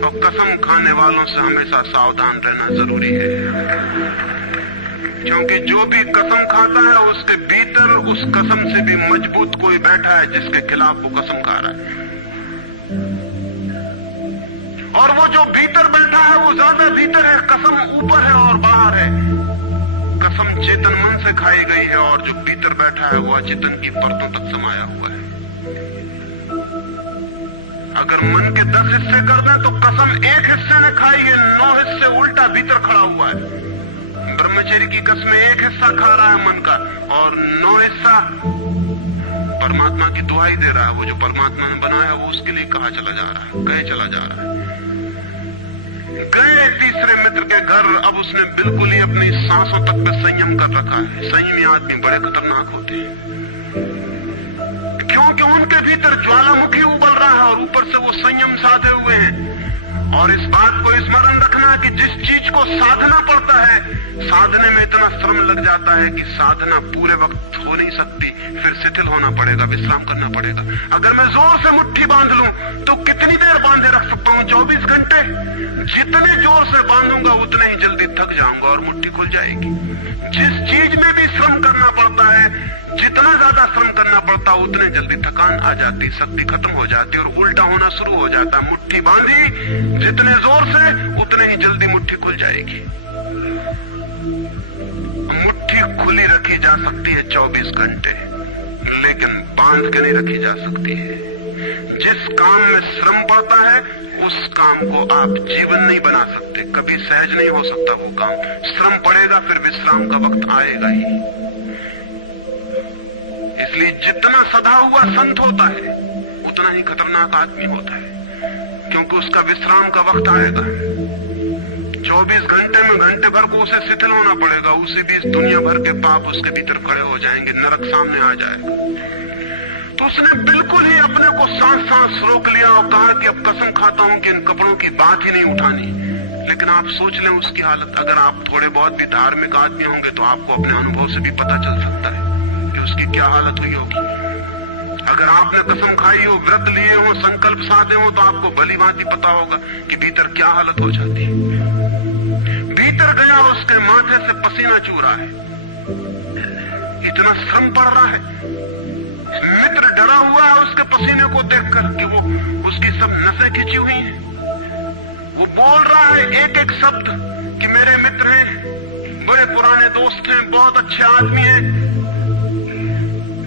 और कसम खाने वालों से हमेशा सावधान रहना जरूरी है, क्योंकि जो भी कसम खाता है उसके भीतर उस कसम से भी मजबूत कोई बैठा है जिसके खिलाफ वो कसम खा रहा है। और वो जो भीतर बैठा है वो ज्यादा भीतर है, कसम ऊपर है और बाहर है। कसम चेतन मन से खाई गई है और जो भीतर बैठा है वो अचेतन की परतों तक समाया हुआ है। अगर मन के 10 हिस्से कर दें तो कसम एक हिस्से ने खाई है, 9 हिस्से उल्टा भीतर खड़ा हुआ है। ब्रह्मचर्य की कसमें एक हिस्सा खा रहा है मन का, और 9 हिस्सा परमात्मा की दुहाई दे रहा है। वो जो परमात्मा ने बनाया वो उसके लिए कहा चला जा रहा है, कहे चला जा रहा है। गए तीसरे मित्र के घर, अब उसने बिल्कुल ही अपनी सांसों तक पे संयम कर रखा है। संयमी आदमी बड़े खतरनाक होते हैं, क्योंकि उनके भीतर ज्वालामुखी उबल रहा है और ऊपर से वो संयम साधे हुए हैं। और इस बात को स्मरण रखना कि जिस चीज को साधना पड़ता है, साधने में इतना श्रम लग जाता है कि साधना पूरे वक्त हो नहीं सकती, फिर शिथिल होना पड़ेगा, विश्राम करना पड़ेगा। अगर मैं जोर से मुट्ठी बांध लूं तो कितनी देर बांधे रख सकता हूं? 24 घंटे। जितने जोर से बांधूंगा उतने ही जल्दी थक जाऊंगा और मुट्ठी खुल जाएगी। जिस चीज में भी श्रम करना पड़ता है, जितना ज्यादा श्रम करना पड़ता है उतने जल्दी थकान आ जाती, शक्ति खत्म हो जाती और उल्टा होना शुरू हो जाता है। मुट्ठी बांधी जितने जोर से उतने ही जल्दी मुट्ठी खुल जाएगी। मुट्ठी खुली रखी जा सकती है 24 घंटे, लेकिन बांध के नहीं रखी जा सकती है। जिस काम में श्रम पड़ता है उस काम को आप जीवन नहीं बना सकते, कभी सहज नहीं हो सकता वो काम। श्रम पड़ेगा, फिर विश्राम का वक्त आएगा ही। इसलिए जितना सदा हुआ संत होता है उतना ही खतरनाक आदमी होता है, क्योंकि उसका विश्राम का वक्त आएगा। 24 घंटे में घंटे भर को उसे शिथिल होना पड़ेगा, उसे भी इस दुनिया भर के पाप उसके भीतर खड़े हो जाएंगे, नरक सामने आ जाएगा। तो उसने बिल्कुल ही अपने को सांस सांस रोक लिया और कहा कि अब कसम खाता हूं कि इन कपड़ों की बात ही नहीं उठानी। लेकिन आप सोच लें उसकी हालत, अगर आप थोड़े बहुत भी धार्मिक आदमी होंगे तो आपको अपने अनुभव से भी पता चल सकता है कि उसकी क्या हालत हुई होगी। अगर आपने कसम खाई हो, व्रत लिए हो, संकल्प साधे हो, तो आपको भली भांति पता होगा कि भीतर क्या हालत हो जाती है। भीतर गया उसके माथे से पसीना चू रहा है, इतना श्रम पड़ रहा है। मित्र डरा हुआ है उसके पसीने को देखकर कि वो उसकी सब नसें खिंची हुई हैं। वो बोल रहा है एक एक शब्द कि मेरे मित्र हैं, बड़े पुराने दोस्त हैं, बहुत अच्छे आदमी हैं।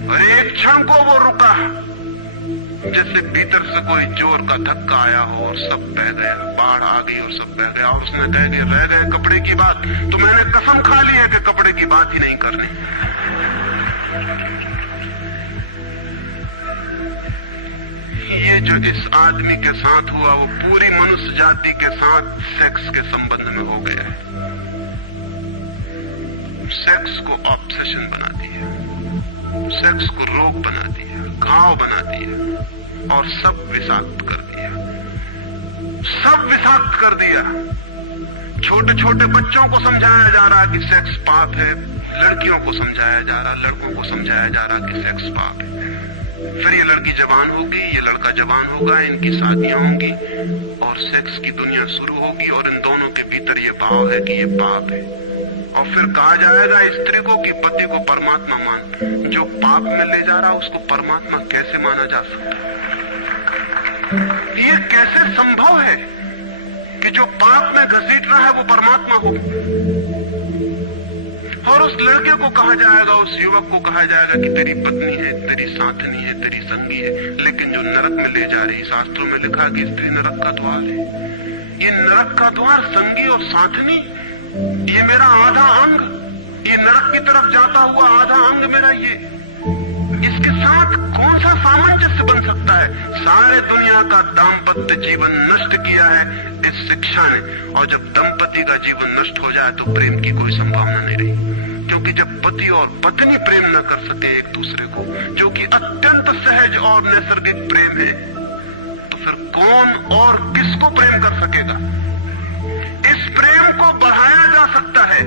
और एक क्षण को वो रुका, जैसे भीतर से कोई जोर का धक्का आया हो और सब बह गया, बाढ़ आ गई और सब बह गया। और उसने कह के रह गए कपड़े की बात, तो मैंने कसम खा ली है कि कपड़े की बात ही नहीं करनी। ये जो इस आदमी के साथ हुआ वो पूरी मनुष्य जाति के साथ सेक्स के संबंध में हो गया है। सेक्स को ऑब्सेशन बना दिया, सेक्स को रोग बना दिया, घाव बना दिया और सब विषाक्त कर दिया, सब विषाक्त कर दिया। छोटे छोटे बच्चों को समझाया जा रहा कि सेक्स पाप है, लड़कियों को समझाया जा रहा, लड़कों को समझाया जा रहा कि सेक्स पाप है। फिर ये लड़की जवान होगी, ये लड़का जवान होगा, इनकी शादियां होंगी और सेक्स की दुनिया शुरू होगी और इन दोनों के भीतर ये भाव है कि ये पाप है। और फिर कहा जाएगा स्त्री को कि पति को परमात्मा मान। जो पाप में ले जा रहा उसको परमात्मा कैसे माना जा सकता? ये कैसे संभव है कि जो पाप में घसीट रहा है वो परमात्मा हो? और उस लड़के को कहा जाएगा, उस युवक को कहा जाएगा कि तेरी पत्नी है, तेरी साथनी है, तेरी संगी है। लेकिन जो नरक में ले जा रही, शास्त्रों में लिखा कि स्त्री नरक का द्वार है। ये नरक का द्वार, संगी और साथनी, ये मेरा आधा अंग, ये नरक की तरफ जाता हुआ आधा अंग मेरा, ये इसके साथ कौन सा सामंजस्य बन सकता है? सारे दुनिया का दाम्पत्य जीवन नष्ट किया है इस शिक्षा ने। और जब दंपति का जीवन नष्ट हो जाए तो प्रेम की कोई संभावना नहीं रही, क्योंकि जब पति और पत्नी प्रेम न कर सके एक दूसरे को, जो कि अत्यंत सहज और नैसर्गिक प्रेम है, तो फिर कौन और किसको प्रेम कर सकेगा? इस प्रेम को बढ़ाया जा सकता है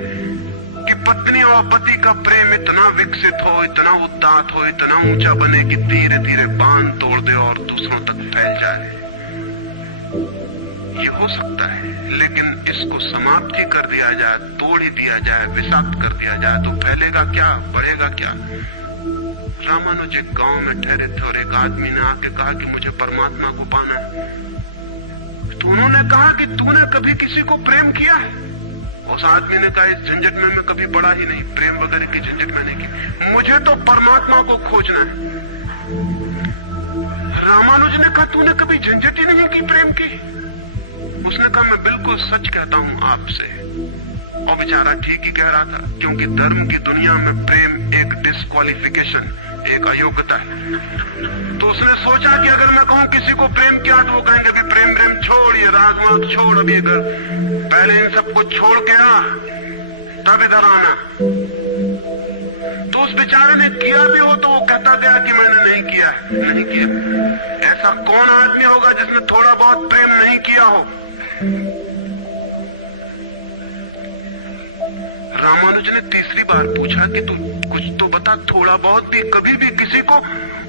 कि पत्नी और पति का प्रेम इतना विकसित हो, इतना उदात्त हो, इतना ऊंचा बने कि धीरे धीरे बांध तोड़ दे और दूसरों तक फैल जाए। ये हो सकता है, लेकिन इसको समाप्त ही कर दिया जाए, तोड़ ही दिया जाए, विषाक्त कर दिया जाए, तो फैलेगा क्या, बढ़ेगा क्या? रामानुज एक गांव में ठहरे थे और एक आदमी ने आके कहा कि मुझे परमात्मा को पाना है। तो उन्होंने कहा कि तूने कभी किसी को प्रेम किया है? उस आदमी ने कहा इस झंझट में मैं कभी पड़ा ही नहीं, प्रेम वगैरह की झंझट मैंने की, मुझे तो परमात्मा को खोजना है। रामानुज ने कहा तूने कभी झंझट ही नहीं की प्रेम की? उसने कहा मैं बिल्कुल सच कहता हूं आपसे। और बेचारा ठीक ही कह रहा था, क्योंकि धर्म की दुनिया में प्रेम एक डिस्क्वालिफिकेशन, एक अयोग्यता है। तो उसने सोचा कि अगर मैं कहूं किसी को प्रेम किया तो वो कहेंगे कि प्रेम प्रेम छोड़, ये राजमार्ग छोड़, अभी अगर पहले इन सबको छोड़ के आ तब इधर आना। तो उस बेचारे ने किया भी हो तो वो कहता गया कि मैंने नहीं किया, नहीं किया। ऐसा कौन आदमी होगा जिसने थोड़ा बहुत प्रेम नहीं किया हो? रामानुज ने तीसरी बार पूछा कि तू कुछ तो बता, थोड़ा बहुत भी, कभी भी किसी को?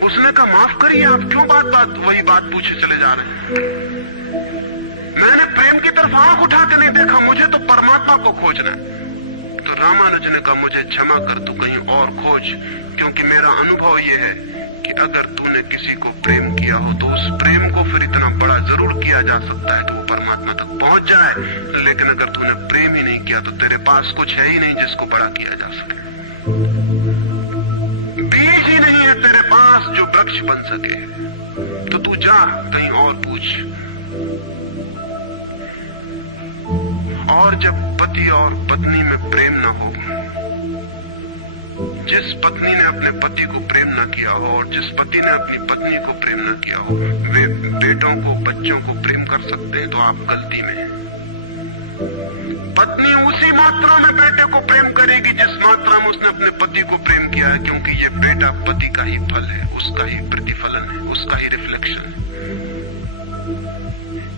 उसने कहा माफ करिए, आप क्यों बात बात वही बात पूछे चले जा रहे हैं? मैंने प्रेम की तरफ आंख उठा के नहीं देखा, मुझे तो परमात्मा को खोजना है। तो रामानुज ने कहा मुझे क्षमा कर, तू कहीं और खोज, क्योंकि मेरा अनुभव यह है कि अगर तूने किसी को प्रेम किया हो तो उस प्रेम को फिर इतना बड़ा जरूर किया जा सकता है कि वो परमात्मा तक पहुंच जाए। लेकिन अगर तूने प्रेम ही नहीं किया तो तेरे पास कुछ है ही नहीं जिसको बड़ा किया जा सके। बीज ही नहीं है तेरे पास जो वृक्ष बन सके। तो तू जा कहीं और पूछ। और जब पति और पत्नी में प्रेम न हो, जिस पत्नी ने अपने पति को प्रेम न किया हो और जिस पति ने अपनी पत्नी को प्रेम न किया हो, वे बेटों को, बच्चों को प्रेम कर सकते हैं तो आप गलती में हैं। पत्नी उसी मात्रा में बेटे को प्रेम करेगी जिस मात्रा में उसने अपने पति को प्रेम किया है, क्योंकि ये बेटा पति का ही फल है, उसका ही प्रतिफलन है, उसका ही रिफ्लेक्शन है।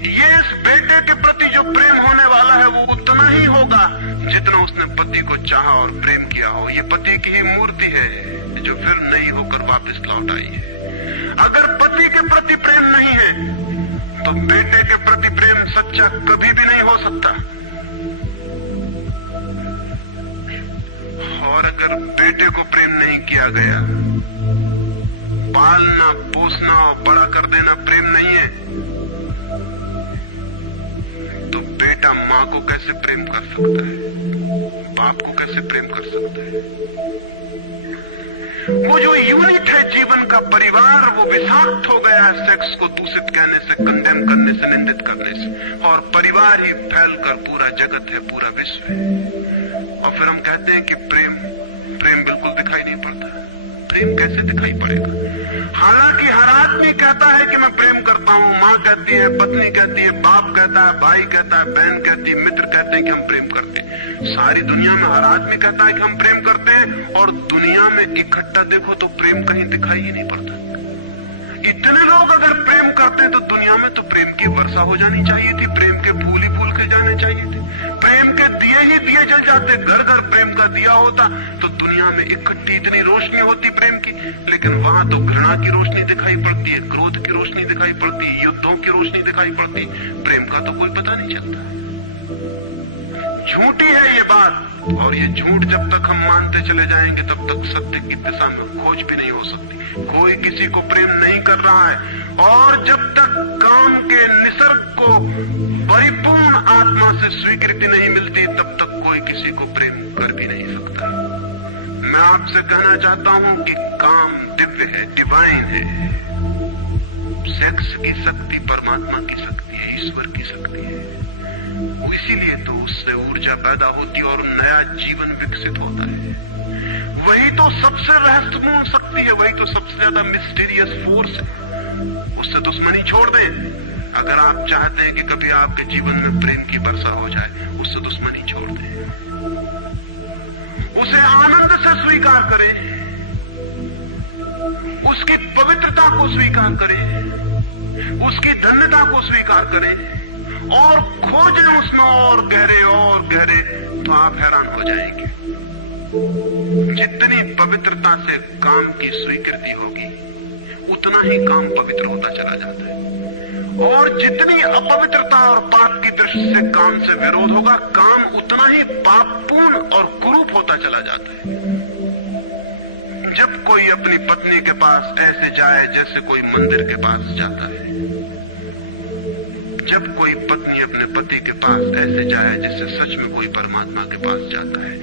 ये इस बेटे के प्रति जो प्रेम होने वाला है वो उतना ही होगा जितना उसने पति को चाहा और प्रेम किया हो। ये पति की ही मूर्ति है जो फिर नई होकर वापस लौट आई है। अगर पति के प्रति प्रेम नहीं है तो बेटे के प्रति प्रेम सच्चा कभी भी नहीं हो सकता। और अगर बेटे को प्रेम नहीं किया गया, पालना पोसना और बड़ा कर देना प्रेम नहीं है, तो बेटा मां को कैसे प्रेम कर सकता है, बाप को कैसे प्रेम कर सकता है। वो जो यूनिट है जीवन का परिवार, वो विषाक्त हो गया है सेक्स को दूषित कहने से, कंडेम करने से, निंदित करने से, और परिवार ही फैलकर पूरा जगत है, पूरा विश्व है। और फिर हम कहते हैं कि प्रेम बिल्कुल दिखाई नहीं पड़ता। प्रेम कैसे दिखाई पड़ेगा? हालांकि हर आदमी कहता है कि मैं प्रेम करता हूं, मां कहती है, पत्नी कहती है, बाप कहता है, भाई कहता है, बहन कहती है, मित्र कहते हैं कि हम प्रेम करते हैं। सारी दुनिया में हर आदमी कहता है कि हम प्रेम करते हैं, और दुनिया में इकट्ठा देखो तो प्रेम कहीं दिखाई ही नहीं पड़ता। इतने लोग अगर प्रेम करते तो दुनिया में तो प्रेम की वर्षा हो जानी चाहिए थी, प्रेम के फूल ही फूल खिल जाने चाहिए थे, प्रेम के दिए ही दिए जल जाते, घर घर प्रेम का दिया होता तो दुनिया में इकट्ठी इतनी रोशनी होती प्रेम की। लेकिन वहां तो घृणा की रोशनी दिखाई पड़ती है, क्रोध की रोशनी दिखाई पड़ती है, युद्धों की रोशनी दिखाई पड़ती है, प्रेम का तो कोई पता नहीं चलता। झूठी है ये बात, और ये झूठ जब तक हम मानते चले जाएंगे तब तक सत्य की दिशा में खोज भी नहीं हो सकती। कोई किसी को प्रेम नहीं कर रहा है, और जब तक काम के निसर्ग को परिपूर्ण आत्मा से स्वीकृति नहीं मिलती तब तक कोई किसी को प्रेम कर भी नहीं सकता। मैं आपसे कहना चाहता हूं कि काम दिव्य है, डिवाइन है। सेक्स की शक्ति परमात्मा की शक्ति है, ईश्वर की शक्ति है। इसीलिए तो उससे ऊर्जा पैदा होती है और नया जीवन विकसित होता है। वही तो सबसे रहस्यपूर्ण शक्ति है, वही तो सबसे ज्यादा मिस्टीरियस फोर्स है। उससे दुश्मनी छोड़ दें। अगर आप चाहते हैं कि कभी आपके जीवन में प्रेम की वर्षा हो जाए, उससे दुश्मनी छोड़ दें, उसे आनंद से स्वीकार करें, उसकी पवित्रता को स्वीकार करें, उसकी धन्यता को स्वीकार करें, और खोजें उसमें और गहरे, तो आप हैरान हो जाएंगे। जितनी पवित्रता से काम की स्वीकृति होगी उतना ही काम पवित्र होता चला जाता है, और जितनी अपवित्रता और पाप की दृष्टि से काम से विरोध होगा, काम उतना ही पापपूर्ण और कुरूप होता चला जाता है। जब कोई अपनी पत्नी के पास ऐसे जाए जैसे कोई मंदिर के पास जाता है, जब कोई पत्नी अपने पति के पास ऐसे जाए जैसे सच में कोई परमात्मा के पास जाता है,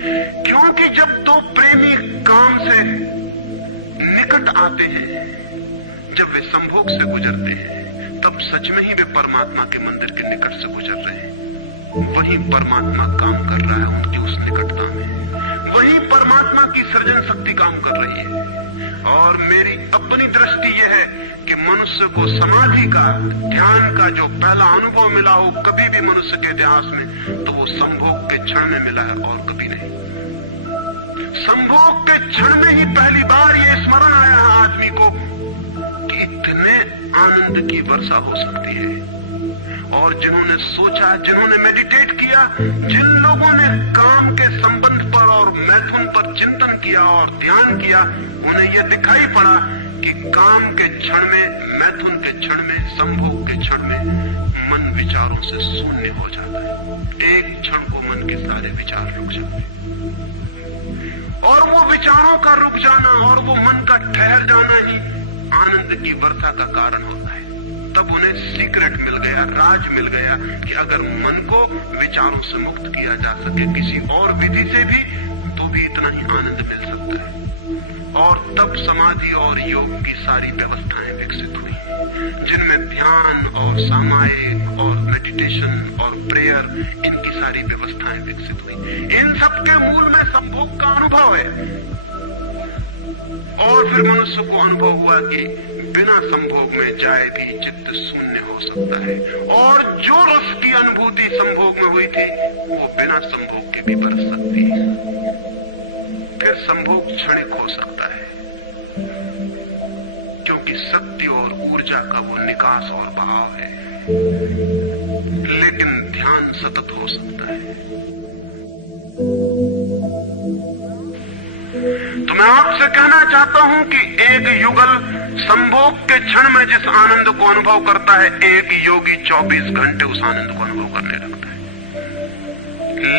क्योंकि जब दो प्रेमी काम से निकट आते हैं, जब वे संभोग से गुजरते हैं, तब सच में ही वे परमात्मा के मंदिर के निकट से गुजर रहे हैं। वही परमात्मा काम कर रहा है उनकी उस निकटता में, वही परमात्मा की सृजन शक्ति काम कर रही है। और मेरी अपनी दृष्टि यह है कि मनुष्य को समाधि का, ध्यान का जो पहला अनुभव मिला हो कभी भी मनुष्य के इतिहास में, तो वो संभोग के क्षण में मिला है और कभी नहीं। संभोग के क्षण में ही पहली बार ये स्मरण आया है आदमी को कि इतने आनंद की वर्षा हो सकती है। और जिन्होंने सोचा, जिन्होंने मेडिटेट किया, जिन लोगों ने काम के संबंध पर और मैथुन पर चिंतन किया और ध्यान किया, उन्हें यह दिखाई पड़ा कि काम के क्षण में, मैथुन के क्षण में, संभोग के क्षण में मन विचारों से शून्य हो जाता है। एक क्षण को मन के सारे विचार रुक जाते हैं, और वो विचारों का रुक जाना और वो मन का ठहर जाना ही आनंद की वर्षा का कारण होता है। तब उन्हें सीक्रेट मिल गया, राज मिल गया कि अगर मन को विचारों से मुक्त किया जा सके किसी और विधि से भी, तो भी इतना ही आनंद मिल सकता है। और तब समाधि और योग की सारी व्यवस्थाएं विकसित हुई, जिनमें ध्यान और सामायिक और मेडिटेशन और प्रेयर, इनकी सारी व्यवस्थाएं विकसित हुई। इन सब के मूल में संभोग का अनुभव है। और फिर मनुष्य को अनुभव हुआ कि बिना संभोग में जाए भी चित्त शून्य हो सकता है, और जो रस की अनुभूति संभोग में हुई थी वो बिना संभोग के भी बरस सकती है। फिर संभोग क्षणिक हो सकता है, क्योंकि शक्ति और ऊर्जा का वो निकास और भाव है, लेकिन ध्यान सतत हो सकता है। तो मैं आपसे कहना चाहता हूं कि एक युगल संभोग के क्षण में जिस आनंद को अनुभव करता है, एक योगी 24 घंटे उस आनंद को अनुभव करने लगता है।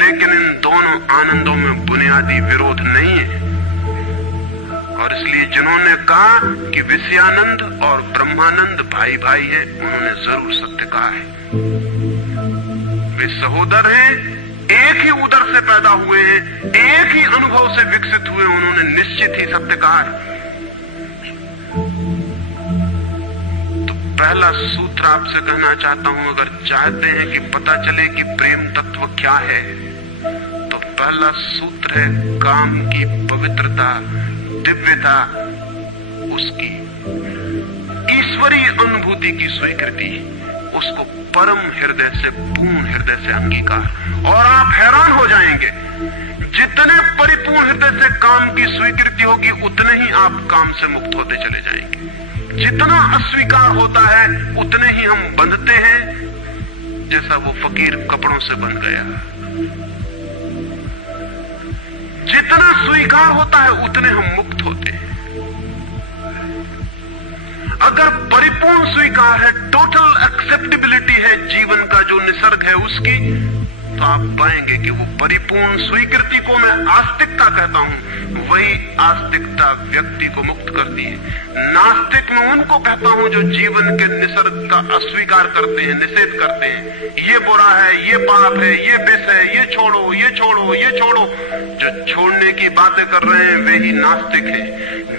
लेकिन इन दोनों आनंदों में बुनियादी विरोध नहीं है, और इसलिए जिन्होंने कहा कि विषयानंद और ब्रह्मानंद भाई भाई हैं, उन्होंने जरूर सत्य कहा है। वे सहोदर हैं, एक ही उदर से पैदा हुए हैं, एक ही अनुभव से विकसित हुए, उन्होंने निश्चित ही सत्य कहा है। तो पहला सूत्र आपसे कहना चाहता हूं, अगर चाहते हैं कि पता चले कि प्रेम तत्व क्या है, तो पहला सूत्र है काम की पवित्रता, दिव्यता, उसकी ईश्वरीय अनुभूति की स्वीकृति, उसको परम हृदय से, पूर्ण हृदय से अंगीकार। और आप हैरान हो जाएंगे, जितने परिपूर्ण हृदय से काम की स्वीकृति होगी, उतने ही आप काम से मुक्त होते चले जाएंगे। जितना अस्वीकार होता है, उतने ही हम बंधते हैं, जैसा वो फकीर कपड़ों से बंध गया। जितना स्वीकार होता है, उतने हम मुक्त होते हैं। अगर परिपूर्ण स्वीकार है, टोटल एक्सेप्टेबिलिटी है जीवन का जो निसर्ग है उसकी, तो आप पाएंगे कि वो परिपूर्ण स्वीकृति को मैं आस्तिकता कहता हूं। वही आस्तिकता व्यक्ति को मुक्त करती है। नास्तिक में उनको कहता हूं जो जीवन के निसर्ग का अस्वीकार करते हैं, निषेध करते हैं। ये बुरा है, ये पाप है, ये विष है, ये छोड़ो, ये छोड़ो, ये छोड़ो। जो छोड़ने की बातें कर रहे हैं वे ही नास्तिक हैं।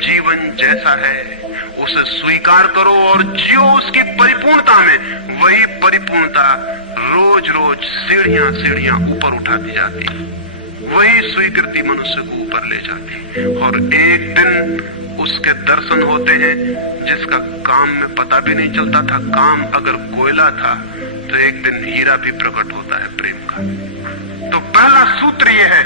जीवन जैसा है उसे स्वीकार करो और जियो उसकी परिपूर्णता में। वही परिपूर्णता रोज रोज सीढ़ियां सीढ़ियां ऊपर उठाती जाती, वही स्वीकृति मनुष्य को ऊपर ले जाती। और एक दिन उसके दर्शन होते हैं जिसका काम में पता भी नहीं चलता था। काम अगर कोयला था तो एक दिन हीरा भी प्रकट होता है प्रेम का। तो पहला सूत्र यह है।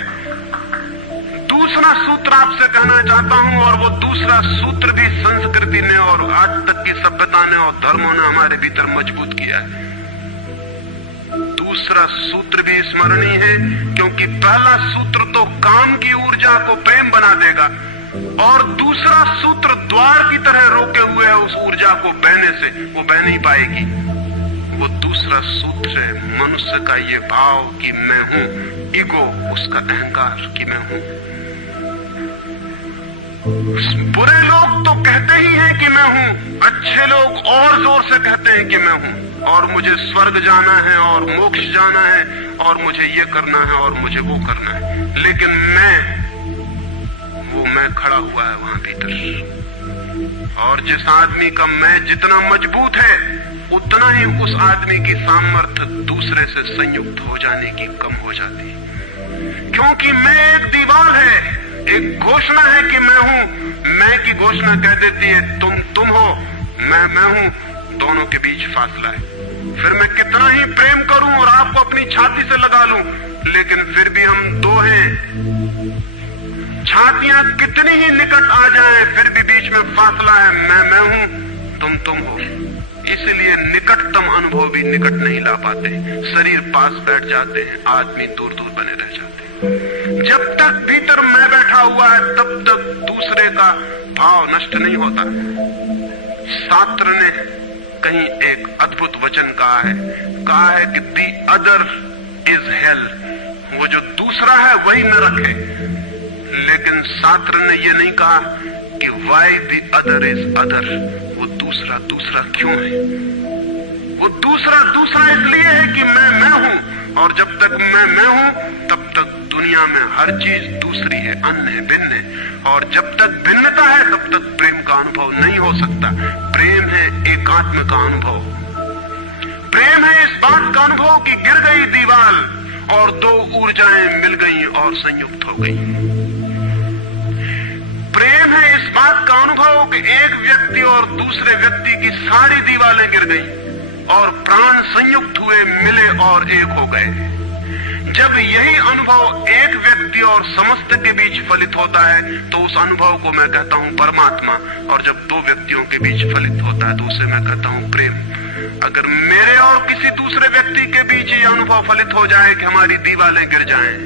दूसरा सूत्र आपसे कहना चाहता हूं, और वो दूसरा सूत्र भी संस्कृति ने और आज तक की सभ्यता ने और धर्मों ने हमारे भीतर मजबूत किया है। दूसरा सूत्र भी स्मरणीय है, क्योंकि पहला सूत्र तो काम की ऊर्जा को प्रेम बना देगा, और दूसरा सूत्र द्वार की तरह रोके हुए है उस ऊर्जा को बहने से, वो बह नहीं पाएगी। वो दूसरा सूत्र है मनुष्य का ये भाव कि मैं हूं, ईगो, उसका अहंकार कि मैं हूं। बुरे लोग तो कहते ही हैं कि मैं हूं, अच्छे लोग और जोर से कहते हैं कि मैं हूं, और मुझे स्वर्ग जाना है और मोक्ष जाना है और मुझे ये करना है और मुझे वो करना है। लेकिन वो मैं खड़ा हुआ है वहां भीतर। और जिस आदमी का मैं जितना मजबूत है, उतना ही उस आदमी की सामर्थ्य दूसरे से संयुक्त हो जाने की कम हो जाती है। क्योंकि मैं एक दीवार है, एक घोषणा है कि मैं हूं। मैं की घोषणा कह देती है तुम हो, मैं हूं, दोनों के बीच फासला है। फिर मैं कितना ही प्रेम करूं और आपको अपनी छाती से लगा लूं, लेकिन फिर भी हम दो हैं। छातियां कितनी ही निकट आ जाएं, फिर भी बीच में फासला है। मैं हूं, तुम हो। इसलिए निकटतम अनुभव भी निकट नहीं ला पाते। शरीर पास बैठ जाते हैं, आदमी दूर दूर बने रह जाते हैं। जब तक भीतर मैं बैठा हुआ है, तब तक दूसरे का भाव नष्ट नहीं होता। शास्त्र ने कहीं एक अद्भुत वचन कहा है कि दी अदर इज हेल। वो जो दूसरा है वही नरक है। लेकिन शास्त्र ने ये नहीं कहा कि why the other is other. वो दूसरा दूसरा क्यों है? वो दूसरा दूसरा इसलिए है कि मैं हूं, और जब तक मैं हूं तब तक दुनिया में हर चीज दूसरी है, अन्य है, भिन्न है। और जब तक भिन्नता है तब तक प्रेम का अनुभव नहीं हो सकता। प्रेम है एकात्म का अनुभव। प्रेम है इस बात का अनुभव कि गिर गई दीवार और दो ऊर्जाएं मिल गई और संयुक्त हो गई। प्रेम है इस बात का अनुभव कि एक व्यक्ति और दूसरे व्यक्ति की सारी दीवारें गिर गईं और प्राण संयुक्त हुए, मिले और एक हो गए। जब यही अनुभव एक व्यक्ति और समस्त के बीच फलित होता है तो उस अनुभव को मैं कहता हूं परमात्मा, और जब दो व्यक्तियों के बीच फलित होता है तो उसे मैं कहता हूं प्रेम। अगर मेरे और किसी दूसरे व्यक्ति के बीच ये अनुभव फलित हो जाए कि हमारी दीवारें गिर जाएं,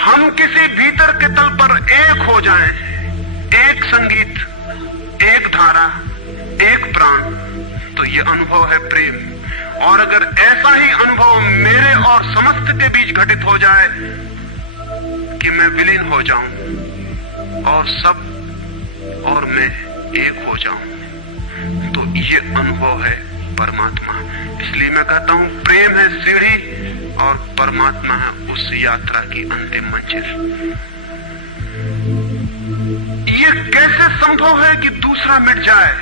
हम किसी भीतर के तल पर एक हो जाएं, एक संगीत, एक धारा, एक प्राण, तो ये अनुभव है प्रेम। और अगर ऐसा ही अनुभव मेरे और समस्त के बीच घटित हो जाए कि मैं विलीन हो जाऊं और सब और मैं एक हो जाऊं, तो ये अनुभव है परमात्मा। इसलिए मैं कहता हूं प्रेम है सीढ़ी और परमात्मा है उस यात्रा की अंतिम मंजिल। ये कैसे संभव है कि दूसरा मिट जाए?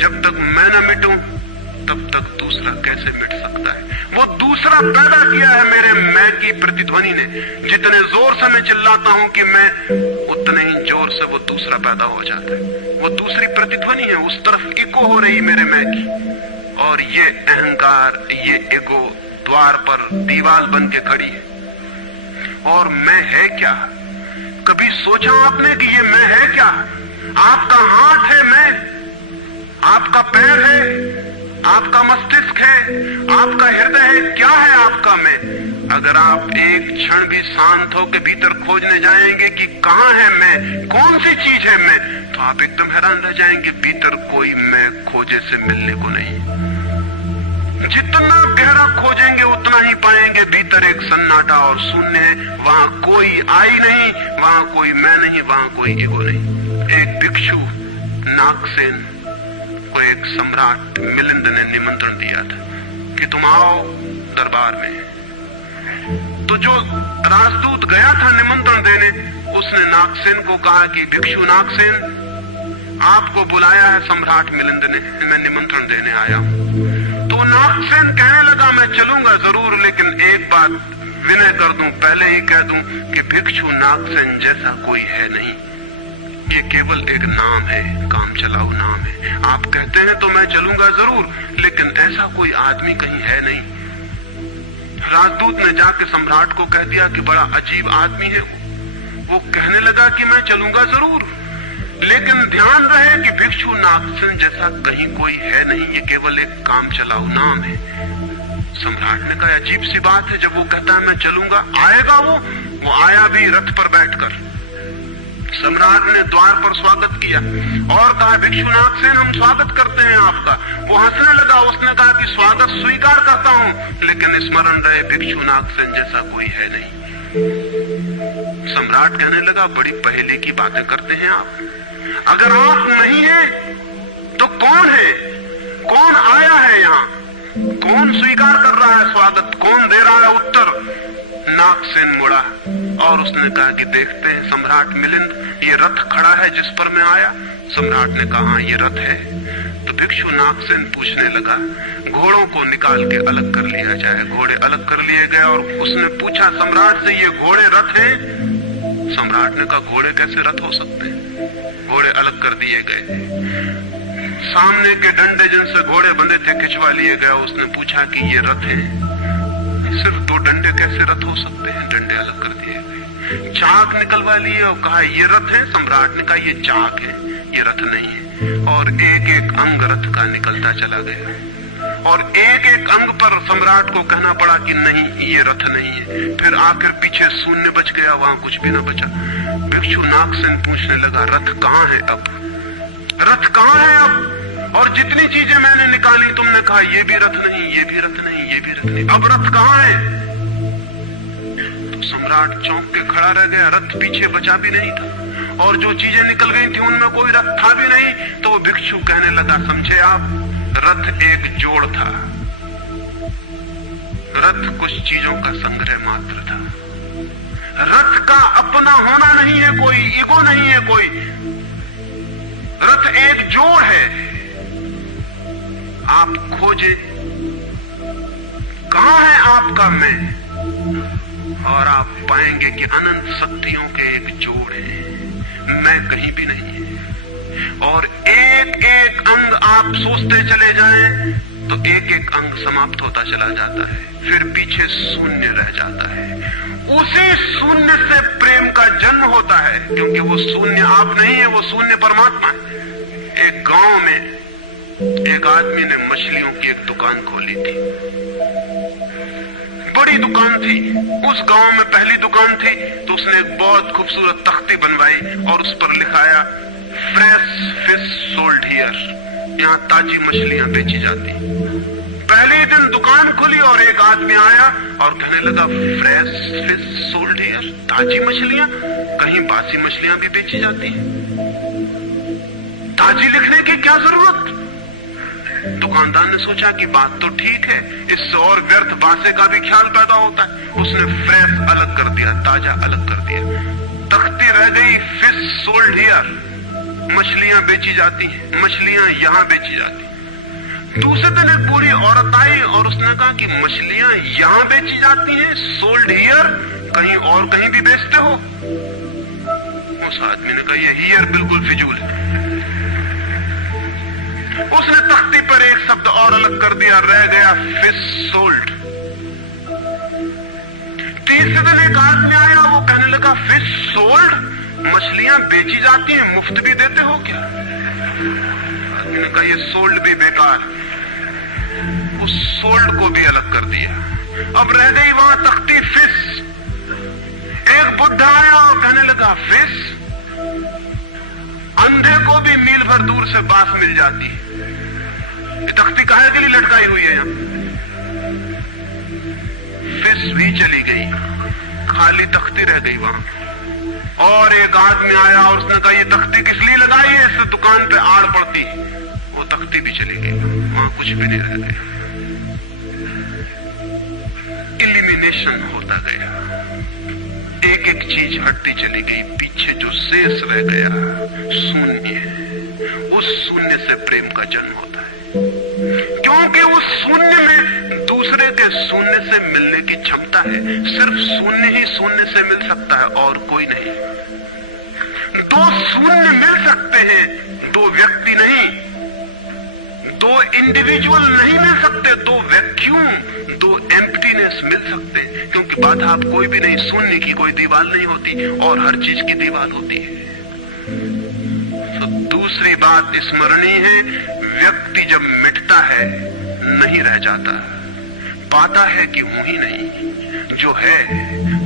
जब तक मैं न मिटूं तब तक दूसरा कैसे मिट सकता है? वो दूसरा पैदा किया है मेरे मैं की प्रतिध्वनि ने। जितने जोर से मैं चिल्लाता हूं कि मैं, उतने ही जोर से वो दूसरा पैदा हो जाता है। वो दूसरी प्रतिध्वनि है, उस तरफ इको हो रही मेरे मैं की। और ये अहंकार, ये ईगो द्वार पर दीवार बन के खड़ी है। और मैं है क्या? कभी सोचा आपने कि ये मैं है क्या? आपका हाथ है मैं, आपका पैर है, आपका मस्तिष्क है, आपका हृदय है, क्या है आपका मैं? अगर आप एक क्षण भी शांत होकर भीतर खोजने जाएंगे कि कहां है मैं, कौन सी चीज है मैं, तो आप एकदम हैरान रह जाएंगे। भीतर कोई मैं खोजे से मिलने को नहीं। जितना गहरा खोजेंगे उतना ही पाएंगे भीतर एक सन्नाटा और शून्य है। वहां कोई आई नहीं, वहां कोई मैं नहीं, वहां कोई ईगो नहीं। एक भिक्षु नागसेन को एक सम्राट मिलिंद ने निमंत्रण दिया था कि तुम आओ दरबार में। तो जो राजदूत गया था निमंत्रण देने, उसने नागसेन को कहा कि भिक्षु नागसेन, आपको बुलाया है सम्राट मिलिंद ने, मैं निमंत्रण देने आया हूं। तो नागसेन कहने लगा मैं चलूंगा जरूर, लेकिन एक बात विनय कर दूं, पहले ही कह दूं कि भिक्षु नागसेन जैसा कोई है नहीं। ये केवल एक नाम है, काम चलाओ नाम है। आप कहते हैं तो मैं चलूंगा जरूर, लेकिन ऐसा कोई आदमी कहीं है नहीं। राजदूत ने जाके सम्राट को कह दिया कि बड़ा अजीब आदमी है वो कहने लगा कि मैं चलूंगा जरूर, लेकिन ध्यान रहे कि भिक्षु नागसेन जैसा कहीं कोई है नहीं, ये केवल एक काम चलाओ नाम है। सम्राट ने कहा अजीब सी बात है, जब वो कहता है मैं चलूंगा, आएगा वो आया भी रथ पर बैठकर। सम्राट ने द्वार पर स्वागत किया और कहा भिक्षु नागसेन हम स्वागत करते हैं आपका। वो हंसने लगा, उसने कहा कि स्वागत स्वीकार करता हूं, लेकिन स्मरण रहे भिक्षु नागसेन जैसा कोई है नहीं। सम्राट कहने लगा बड़ी पहेली की बातें करते हैं आप। अगर आप नहीं है तो कौन है? कौन आया है यहाँ? कौन स्वीकार कर रहा है स्वागत? कौन दे रहा है उत्तर? नागसेन मुड़ा और उसने कहा कि देखते हैं सम्राट मिलिंद, ये रथ खड़ा है जिस पर मैं आया। सम्राट ने कहा ये रथ है। तो भिक्षु नागसेन पूछने लगा, घोड़ों को निकाल के अलग कर लिया जाए। घोड़े अलग कर लिए गए और उसने पूछा सम्राट से ये घोड़े रथ हैं? सम्राट ने कहा घोड़े कैसे रथ हो सकते हैं? घोड़े अलग कर दिए गए। सामने के डंडे जिनसे घोड़े बंधे थे खिंचवा लिए गए। उसने पूछा कि ये रथ है? सिर्फ दो डंडे कैसे रथ हो सकते हैं? डंडे अलग कर दिए गए। चाक निकलवा लिए और कहा ये रथ है। सम्राट ने कहा ये चाक है, ये रथ नहीं है। और एक एक अंग रथ का निकलता चला गया और एक एक अंग पर सम्राट को कहना पड़ा कि नहीं ये रथ नहीं है। फिर आखिर पीछे शून्य बच गया, वहां कुछ भी न बचा। भिक्षु नागसेन पूछने लगा रथ कहाँ है अब? रथ कहाँ है अब? और जितनी चीजें मैंने निकाली तुमने कहा ये भी रथ नहीं, ये भी रथ नहीं, ये भी रथ नहीं, अब रथ कहाँ है? तो सम्राट चौंक के खड़ा रह गया। रथ पीछे बचा भी नहीं था और जो चीजें निकल गई थी उनमें कोई रथ था भी नहीं। तो वो भिक्षु कहने लगा समझे आप, रथ एक जोड़ था। रथ कुछ चीजों का संग्रह मात्र था। रथ का अपना होना नहीं है कोई, ईगो नहीं है कोई। रथ एक जोड़ है। आप खोजे कहां है आपका मैं, और आप पाएंगे कि अनंत शक्तियों के एक जोड़ है। मैं कहीं भी नहीं है। और एक एक अंग आप सोचते चले जाएं तो एक एक अंग समाप्त होता चला जाता है, फिर पीछे शून्य रह जाता है। उसी शून्य से प्रेम का जन्म होता है, क्योंकि वो शून्य आप नहीं है, वो शून्य परमात्मा है। एक गांव में एक आदमी ने मछलियों की एक दुकान खोली थी, बड़ी दुकान थी। उस गांव में पहली दुकान थी, तो उसने एक बहुत खूबसूरत तख्ती बनवाई और उस पर लिखाया फ्रेश फिश सोल्ड हियर, यहाँ ताजी मछलियां बेची जाती। पहले दिन दुकान खुली और एक आदमी आया और कहने लगा फ्रेश फिश सोल्ड हियर, ताजी मछलियां, कहीं बासी मछलियां भी बेची जाती हैं? ताजी लिखने की क्या जरूरत? दुकानदार ने सोचा कि बात तो ठीक है, इससे और व्यर्थ बासे का भी ख्याल पैदा होता है। उसने फ्रेश अलग कर दिया, ताजा अलग कर दिया। तख्ती रह गई फिश सोल्ड हियर, मछलियां बेची जाती हैं, मछलियां यहां बेची जाती। दूसरे दिन एक बूढ़ी औरत आई और उसने कहा कि मछलियां यहां बेची जाती हैं, सोल्ड हियर, कहीं और कहीं भी बेचते हो? उस आदमी ने कहा ये हियर बिल्कुल फिजूल है। उसने तख्ती पर एक शब्द और अलग कर दिया, रह गया फिश सोल्ड। तीसरे दिन एक आदमी आया, वो कहने लगा फिश सोल्ड, मछलियां बेची जाती हैं, मुफ्त भी देते हो क्या? आदमी ने कहा ये सोल्ड भी बेकार। उस सोल्ड को भी अलग कर दिया। अब रह गई वहां तख्ती फिश। एक बुद्धा आया और कहने लगा फिश, अंधे को भी मील भर दूर से बांस मिल जाती है, ये तख्ती काहे के लिए लटकाई हुई है यहाँ? फिश भी चली गई, खाली तख्ती रह गई वहां। और एक आदमी आया और उसने कहा ये तख्ती किस लिए लगाई है, इससे दुकान पे आड़ पड़ती। वो तख्ती भी चली गई, वहां कुछ भी नहीं रह गया। इलिमिनेशन होता गया, एक एक चीज हटती चली गई, पीछे जो शेष रह गया शून्य। उस शून्य से प्रेम का जन्म होता है, क्योंकि उस शून्य में दूसरे के शून्य से मिलने की क्षमता है। सिर्फ शून्य ही शून्य से मिल सकता है और कोई नहीं। दो शून्य मिल सकते हैं, दो व्यक्ति नहीं, दो इंडिविजुअल नहीं मिल सकते, दो वैक्यूम, दो एम्प्टीनेस मिल सकते हैं, क्योंकि बाधा अब कोई भी नहीं, शून्य की कोई दीवार नहीं होती और हर चीज की दीवार होती है। तो दूसरी बात स्मरणीय है, व्यक्ति जब मिटता है नहीं रह जाता, पाता है कि हूं ही नहीं, जो है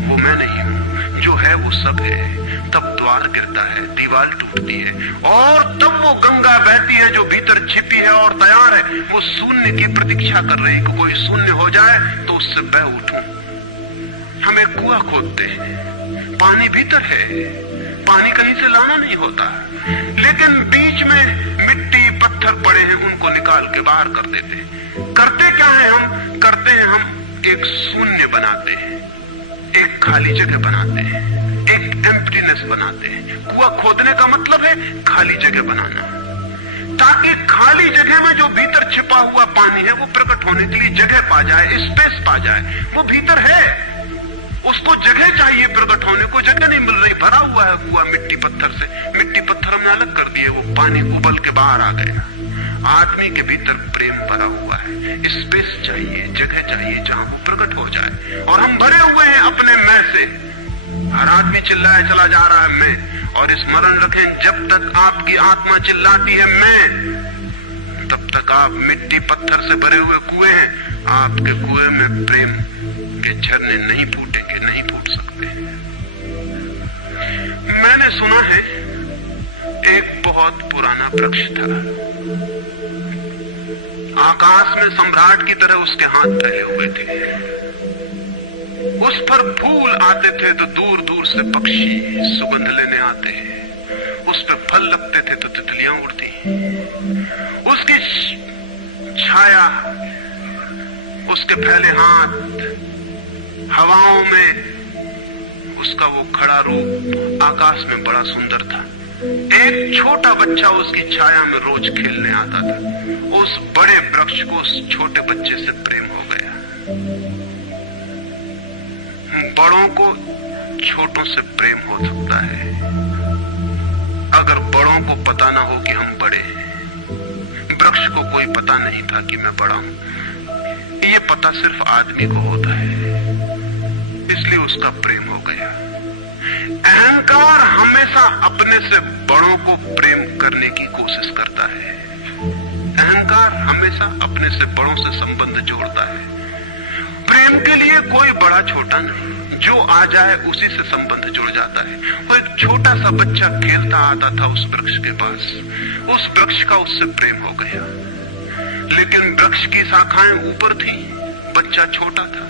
वो मैं नहीं हूं, जो है वो सब है। तब द्वार गिरता है, दीवार टूटती है और तब वो गंगा बहती है जो भीतर छिपी है और तैयार है। वो शून्य की प्रतीक्षा कर रही है कि कोई शून्य हो जाए तो उससे बह उठूं। हम एक कुआं खोदते हैं, पानी भीतर है, पानी कहीं से लाना नहीं होता, लेकिन बीच में मिट्टी पत्थर पड़े हैं, उनको निकाल के बाहर कर देते हैं। करते क्या है हम? करते हैं हम एक शून्य बनाते हैं, एक खाली जगह बनाते हैं, एक एम्प्टीनेस बनाते हैं। कुआं खोदने का मतलब है खाली जगह बनाना, ताकि खाली जगह में जो भीतर छिपा हुआ पानी है वो प्रकट होने के लिए जगह पा जाए, स्पेस पा जाए। वो भीतर है, उसको जगह चाहिए प्रकट होने को, जगह नहीं मिल रही, भरा हुआ है कुआं मिट्टी पत्थर से। मिट्टी पत्थर हमने अलग कर दिए, वो पानी उबल के बाहर आ गया। आदमी के भीतर प्रेम भरा हुआ है, स्पेस चाहिए, जगह चाहिए जहां वो प्रकट हो जाए। और हम भरे हुए हैं अपने मैं से। हर आदमी चिल्लाए चला जा रहा है मैं, और स्मरण रखें जब तक आपकी आत्मा चिल्लाती है मैं, तब तक आप मिट्टी पत्थर से भरे हुए कुएं हैं। आपके कुएं में प्रेम के झरने नहीं फूटेंगे, नहीं फूट सकते। मैंने सुना है एक बहुत पुराना वृक्ष था, आकाश में सम्राट की तरह उसके हाथ फैले हुए थे। उस पर फूल आते थे तो दूर दूर से पक्षी सुगंध लेने आते, उस पर फल लगते थे तो तितलियां उड़ती। उसकी छाया, उसके फैले हाथ, हवाओं में उसका वो खड़ा रूप आकाश में बड़ा सुंदर था। एक छोटा बच्चा उसकी छाया में रोज खेलने आता था। उस बड़े वृक्ष को उस छोटे बच्चे से प्रेम हो गया। बड़ों को छोटों से प्रेम हो सकता है, बड़ों को पता ना हो कि हम बड़े हैं। वृक्ष को कोई पता नहीं था कि मैं बड़ा हूं। ये पता सिर्फ आदमी को होता है, इसलिए उसका प्रेम हो गया। अहंकार हमेशा अपने से बड़ों को प्रेम करने की कोशिश करता है। अहंकार हमेशा अपने से बड़ों से संबंध जोड़ता है। प्रेम के लिए कोई बड़ा छोटा नहीं, जो आ जाए उसी से संबंध जुड़ जाता है। और एक छोटा सा बच्चा खेलता आता था उस वृक्ष के पास, उस वृक्ष का उससे प्रेम हो गया। लेकिन वृक्ष की शाखाएं ऊपर थी, बच्चा छोटा था,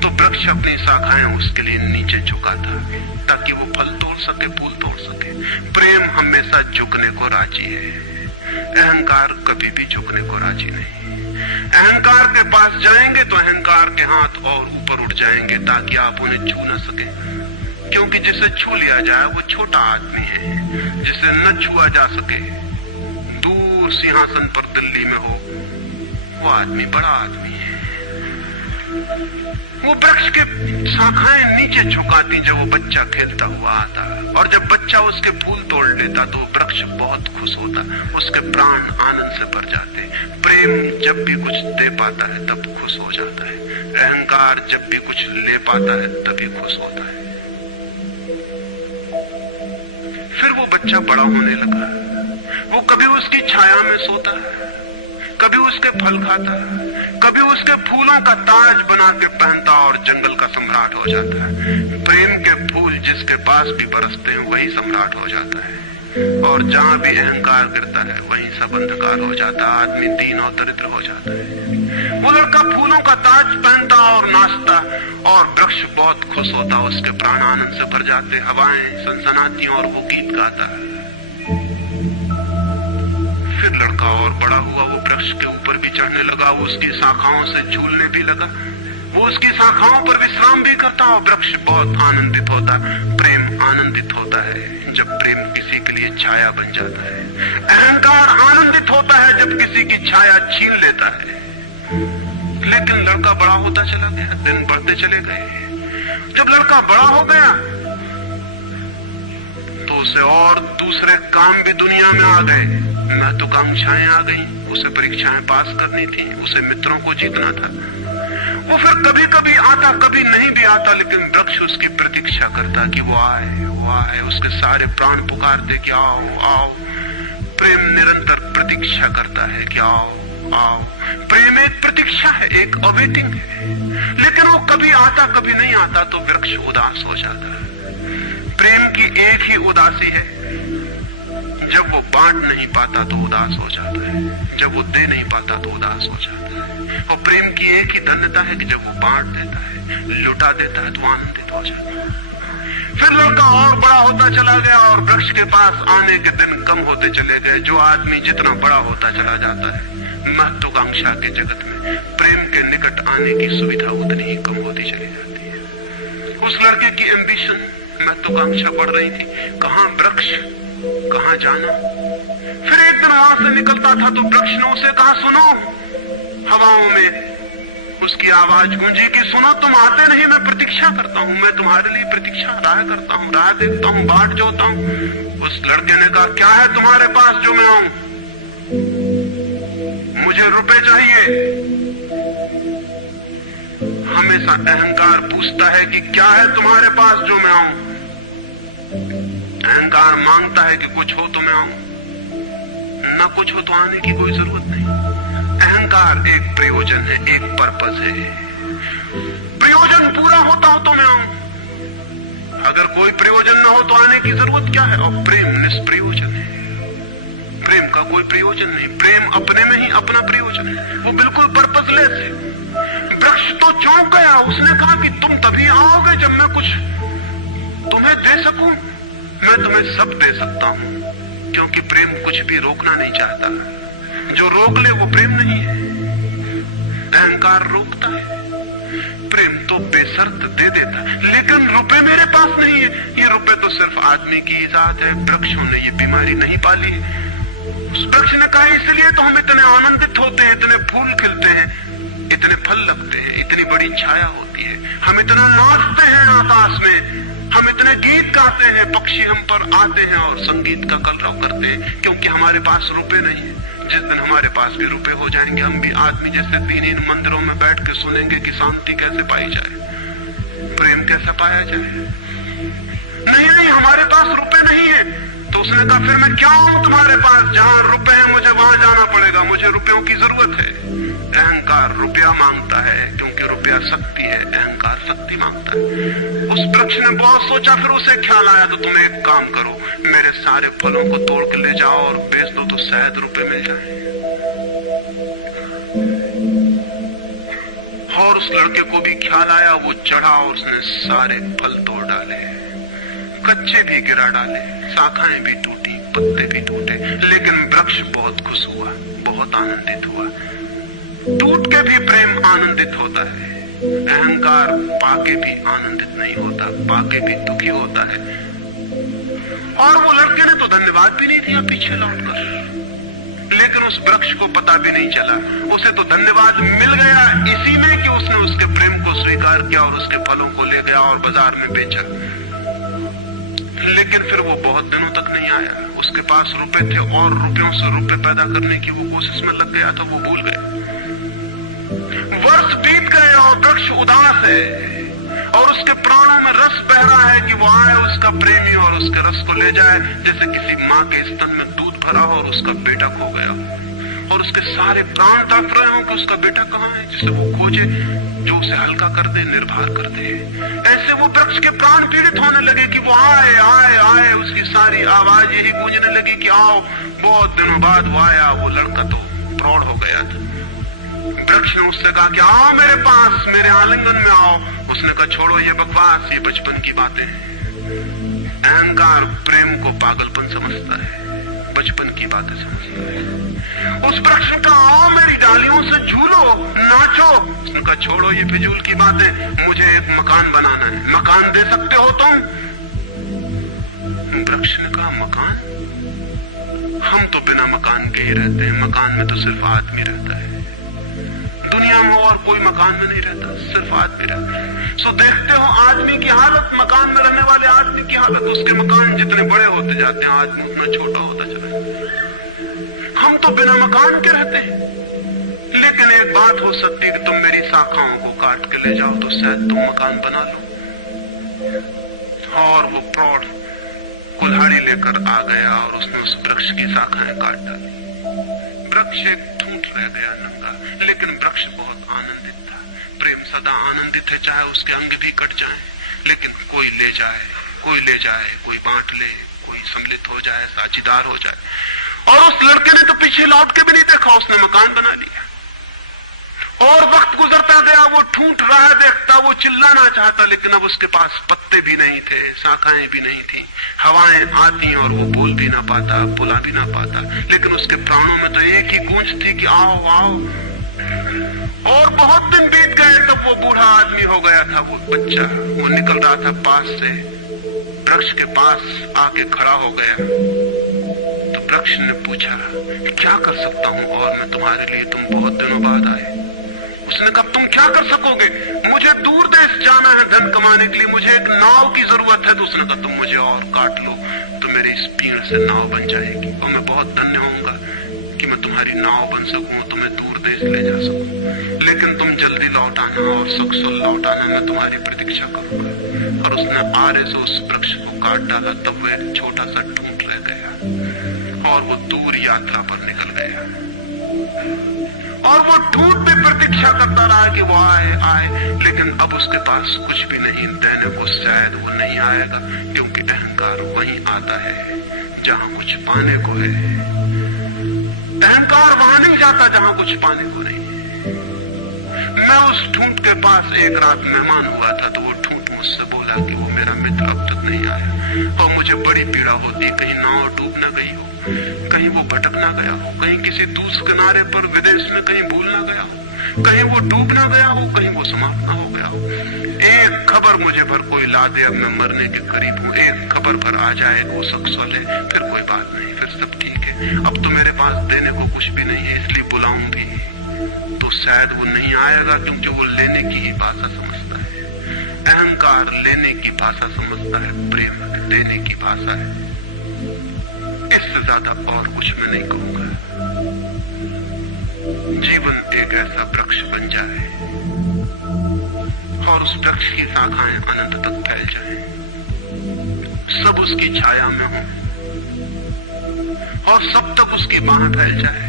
तो वृक्ष अपनी शाखाएं उसके लिए नीचे झुका था ताकि वो फल तोड़ सके, फूल तोड़ सके। प्रेम हमेशा झुकने को राजी है, अहंकार कभी भी झुकने को राजी नहीं। अहंकार के पास जाएंगे तो अहंकार के हाथ और ऊपर उठ जाएंगे ताकि आप उन्हें छू न सके, क्योंकि जिसे छू लिया जाए वो छोटा आदमी है। जिसे न छुआ जा सके, दूर सिंहासन पर दिल्ली में हो, वो आदमी बड़ा आदमी है। वो वृक्ष के शाखाएं नीचे झुकाती जब वो बच्चा खेलता हुआ आता, और जब बच्चा उसके फूल तोड़ लेता तो वृक्ष बहुत खुश होता, उसके प्राण आनंद से भर जाते। प्रेम जब भी कुछ दे पाता है तब खुश हो जाता है, अहंकार जब भी कुछ ले पाता है तभी खुश होता है। फिर वो बच्चा बड़ा होने लगा। वो कभी उसकी छाया में सोता है, कभी उसके फल खाता है, कभी उसके फूलों का ताज बना के पहनता और जंगल का सम्राट हो जाता है। प्रेम के फूल जिसके पास भी बरसते हैं वही सम्राट हो जाता है, और जहां भी अहंकार गिरता है वहीं सब अंधकार हो जाता है, आदमी दीन और दरिद्र हो जाता है। वो लड़का फूलों का ताज पहनता और नाचता, और वृक्ष बहुत खुश होता, उसके प्राण आनंद से भर जाते, हवाएं सनसनाती और वो गीत गाता है। फिर लड़का और बड़ा हुआ, वो वृक्ष के ऊपर भी चढ़ने लगा, वो उसकी शाखाओं से झूलने भी लगा, वो उसकी शाखाओं पर विश्राम भी करता, और वृक्ष बहुत आनंदित होता। प्रेम आनंदित होता है जब प्रेम किसी के लिए छाया बन जाता है। अहंकार आनंदित होता है जब किसी की छाया छीन लेता है। लेकिन लड़का बड़ा होता चला गया, दिन बढ़ते चले गए। जब लड़का बड़ा हो गया तो उसे और दूसरे काम भी दुनिया में आ गए, महत्वाकांक्षाएं आ गई, उसे परीक्षाएं पास करनी थी, उसे मित्रों को जीतना था। वो फिर कभी कभी आता, कभी नहीं भी आता, लेकिन वृक्ष उसकी प्रतीक्षा करता कि वो आए, वो आए। उसके सारे प्राण पुकारते कि आओ आओ। प्रेम निरंतर प्रतीक्षा करता है कि आओ आओ। प्रेम एक प्रतीक्षा है, एक अवेटिंग है। लेकिन वो कभी आता, कभी नहीं आता, तो वृक्ष उदास हो जाता है। प्रेम की एक ही उदासी है, जब वो बांट नहीं पाता तो उदास हो जाता है, जब वो दे नहीं पाता तो उदास हो जाता है। और प्रेम की एक ही धन्यता है कि जब वो बांट देता है, लुटा देता है तो आनंदित हो जाता है। फिर लड़का और बड़ा होता चला गया, और वृक्ष के पास आने के दिन कम होते चले गए। जो आदमी जितना बड़ा होता चला जाता है, महत्वाकांक्षा के जगत में प्रेम के निकट आने की सुविधा उतनी ही कम होती चली जाती है। उस लड़के की एम्बिशन, महत्वाकांक्षा बढ़ रही थी, कहां वृक्ष, कहां जाना। फिर एक दिन वहां से निकलता था तो वृक्ष ने उसे कहा, सुनो। हवाओं में उसकी आवाज गूंजी कि सुनो, तुम आते नहीं, मैं प्रतीक्षा करता हूं, मैं तुम्हारे लिए प्रतीक्षा राह करता हूं, राह देखता हूं, बाट जोता हूं। उस लड़के ने कहा, क्या है तुम्हारे पास जो मैं आऊं? मुझे रुपए चाहिए। हमेशा अहंकार पूछता है कि क्या है तुम्हारे पास जो मैं आऊं। अहंकार मांगता है कि कुछ हो तो मैं आऊं, ना कुछ हो तो आने की कोई जरूरत नहीं। अहंकार एक प्रयोजन है, एक पर्पस है। प्रयोजन पूरा होता हो तो मैं आऊं, अगर कोई प्रयोजन ना हो तो आने की जरूरत क्या है। और प्रेम निष्प्रयोजन है, प्रेम का कोई प्रयोजन नहीं। प्रेम अपने में ही अपना प्रयोजन है, वो बिल्कुल पर्पसलेस है। वृक्ष तो चौंक गया, उसने कहा कि तुम तभी आओगे जब मैं कुछ तुम्हें दे सकूं। मैं तुम्हें सब दे सकता हूं, क्योंकि प्रेम कुछ भी रोकना नहीं चाहता। जो रोक ले वो प्रेम नहीं है। अहंकार रोकता है, प्रेम तो बेशर्त दे देता है। लेकिन रुपए मेरे पास नहीं है, ये रुपए तो सिर्फ आदमी की इजाजत है, वृक्षों ने ये बीमारी नहीं पाली है। उस वृक्ष ने कहा, इसलिए तो हम इतने आनंदित होते हैं, इतने फूल खिलते हैं, इतने फल लगते हैं, इतनी बड़ी छाया होती है, हम इतना नाचते हैं आकाश में। हम इतने गीत गाते हैं, पक्षी हम पर आते हैं और संगीत का कलरव करते हैं, क्योंकि हमारे पास रुपए नहीं है। जिस दिन हमारे पास भी रुपए हो जाएंगे, हम भी आदमी जैसे 3 मंदिरों में बैठ के सुनेंगे कि शांति कैसे पाई जाए, प्रेम कैसे पाया जाए। नहीं, हमारे पास रुपए नहीं है। तो उसने कहा फिर मैं क्या हूं तुम्हारे पास? जहां रुपए हैं मुझे वहां जाना पड़ेगा, मुझे रुपयों की जरूरत है। अहंकार रुपया मांगता है, क्योंकि रुपया शक्ति है, अहंकार शक्ति मांगता है। उस वृक्ष ने बहुत सोचा, फिर उसे ख्याल आया तो तुम एक काम करो, मेरे सारे फलों को तोड़ के ले जाओ और बेच दो तो शायद रुपए मिल जाए। और उस लड़के को भी ख्याल आया, वो चढ़ा और उसने सारे फल तोड़ डाले, कच्चे भी गिरा डाले, शाखाएं भी टूटी, पत्ते भी टूटे, लेकिन वृक्ष बहुत खुश हुआ, बहुत आनंदित हुआ। टूट के भी प्रेम आनंदित होता है, अहंकार पाके भी आनंदित नहीं होता, पाके भी दुखी होता है। और वो लड़के ने तो धन्यवाद भी नहीं दिया पीछे लौटकर, लेकिन उस वृक्ष को पता भी नहीं चला, उसे तो धन्यवाद मिल गया इसी में कि उसने उसके प्रेम को स्वीकार किया और उसके फलों को ले गया और बाजार में बेचा। लेकिन फिर वो बहुत दिनों तक नहीं आया। उसके पास रुपए थे और रुपयों से रुपए पैदा करने की वो कोशिश में लग गया था, वो भूल गया। वर्ष बीत गए और वृक्ष उदास है और उसके प्राणों में रस बह रहा है कि वो आए उसका प्रेमी और उसके रस को ले जाए, जैसे किसी माँ के स्तन में दूध भरा हो और उसका बेटा खो गया और उसके सारे प्राण तड़प रहे हो कि उसका बेटा कहाँ है, जिसे वो खोजे, जो उसे हल्का कर दे, निर्भर कर दे। ऐसे वो वृक्ष के प्राण पीड़ित होने लगे कि वो आए आए आए, उसकी सारी आवाज यही गूंजने लगी कि आओ। बहुत दिनों बाद वो आया, वो लड़का तो प्रौढ़ हो गया था। वृक्ष ने उससे कहा कि आओ मेरे पास, मेरे आलिंगन में आओ। उसने कहा छोड़ो ये बकवास, ये बचपन की बातें हैं। अहंकार प्रेम को पागलपन समझता है, बचपन की बातें समझता है। उस वृक्ष का आओ मेरी डालियों से झूलो, नाचो। उसने कहा छोड़ो ये फिजूल की बातें, मुझे एक मकान बनाना है, मकान दे सकते हो तुम? वृक्ष ने कहा मकान? हम तो बिना मकान के ही रहते हैं, मकान में तो सिर्फ आदमी रहता है। दुनिया में और कोई मकान में नहीं रहता, सिर्फ आदमी रहता है। सो देखते हो आदमी की हालत, मकान में रहने वाले आदमी की हालत। उसके मकान जितने बड़े होते जाते हैं, आदमी उतना छोटा होता चला जाता है। हम तो बिना मकान के रहते हैं। लेकिन एक बात हो सकती है कि तुम मेरी शाखाओं को काट के ले जाओ तो शायद तुम मकान बना लो। और वो प्रौढ़ कुल्हाड़ी लेकर आ गया और उसने उस वृक्ष की शाखाएं काट डाली। वृक्ष एक ठूंठ रह गया नंगा, लेकिन वृक्ष बहुत आनंदित था। प्रेम सदा आनंदित है, चाहे उसके अंग भी कट जाएं, लेकिन कोई ले जाए, कोई ले जाए, कोई बांट ले, कोई सम्मिलित हो जाए, साझीदार हो जाए। और उस लड़के ने तो पीछे लौट के भी नहीं देखा, उसने मकान बना लिया। और वक्त गुजरता गया, वो ठूंठ रहा देखता, वो चिल्लाना चाहता, लेकिन अब उसके पास पत्ते भी नहीं थे, शाखाएं भी नहीं थी। हवाएं आती और वो बोल भी ना पाता, बुला भी ना पाता, लेकिन उसके प्राणों में तो एक ही गूंज थी कि आओ आओ। और बहुत दिन बीत गए, तब वो बूढ़ा आदमी हो गया था। वो बच्चा, वो निकल रहा था पास से, वृक्ष के पास आके खड़ा हो गया। तो वृक्ष ने पूछा क्या कर सकता हूं और मैं तुम्हारे लिए, तुम बहुत दिनों बाद आए। उसने कहा तुम क्या कर सकोगे, मुझे दूर देश जाना है धन कमाने के लिए, मुझे एक नाव की जरूरत है। तो उसने कहा तुम मुझे और काट लो तो मेरी इस पीड़ से नाव बन जाएगी और मैं बहुत धन्य होऊंगा कि मैं तुम्हारी नाव बन सकूं, तुम्हें दूर देश ले जा सकूं। लेकिन तुम जल्दी लौट आना और सकुशल लौट आना, मैं तुम्हारी प्रतीक्षा करूंगा। और उसने आरे से उस वृक्ष को काट डाला, तब वो एक छोटा सा ठूंठ रह गया और वो दूर यात्रा पर निकल गया। और वो ठूंठ भी प्रतीक्षा करता रहा कि वो आए आए, लेकिन अब उसके पास कुछ भी नहीं देने को। शायद वो नहीं आएगा, क्योंकि अहंकार वहीं आता है जहां कुछ पाने को है। अहंकार वहां नहीं जाता जहां कुछ पाने को नहीं। मैं उस ठूंठ के पास एक रात मेहमान हुआ था, तो वो ठूंठ मुझसे बोला कि वो मेरा मित्र अब तक नहीं आया और मुझे बड़ी पीड़ा होती, कहीं नाव डूब न गई हो, कहीं वो भटक ना गया हो, कहीं किसी दूसरे किनारे पर विदेश में कहीं भूल ना गया हो, कहीं वो डूब ना गया हो, कहीं वो समाप्त ना हो गया हो। एक खबर मुझे भर कोई ला दे, अब मैं मरने के करीब हूँ। एक खबर पर आ जाए वो सकुशल है, फिर कोई बात नहीं, फिर सब ठीक है। अब तो मेरे पास देने को कुछ भी नहीं है, इसलिए बुलाऊं भी तो शायद वो नहीं आएगा, क्योंकि वो लेने की ही भाषा समझता है। अहंकार लेने की भाषा समझता है, प्रेम देने की भाषा है। इससे ज्यादा और कुछ मैं नहीं कहूंगा। जीवन एक ऐसा वृक्ष बन जाए और उस वृक्ष की शाखाएं अनंत तक फैल जाएं, सब उसकी छाया में हो और सब तक उसकी बाहें फैल जाए,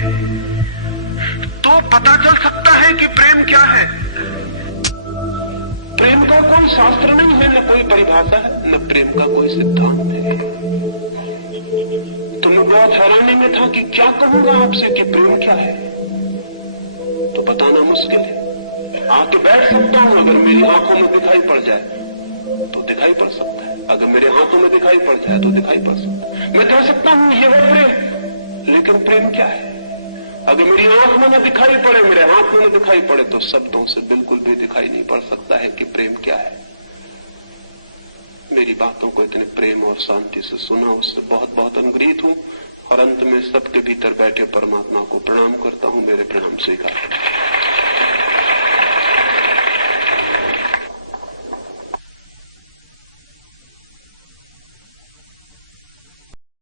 तो पता चल सकता है कि प्रेम क्या है। प्रेम का कोई शास्त्र नहीं है, न कोई परिभाषा है, न प्रेम का कोई सिद्धांत है। तो मैं बहुत हैरानी में था कि क्या कहूंगा आपसे कि प्रेम क्या है, तो बताना मुश्किल है। आके बैठ सकता हूं, अगर मेरी आंखों में दिखाई पड़ जाए तो दिखाई पड़ सकता है, अगर मेरे हाथों में दिखाई पड़ जाए तो दिखाई पड़ सकता है। मैं कह सकता हूं ये है प्रेम, लेकिन प्रेम क्या है? अगर मेरी आंख में न दिखाई पड़े, मेरे हाथ में न दिखाई पड़े, तो शब्दों से बिल्कुल भी दिखाई नहीं पड़ सकता है कि प्रेम क्या है। मेरी बातों को इतने प्रेम और शांति से सुना, उससे बहुत बहुत अनुग्रहित हूं और अंत में सबके भीतर बैठे परमात्मा को प्रणाम करता हूं। मेरे प्रणाम स्वीकार।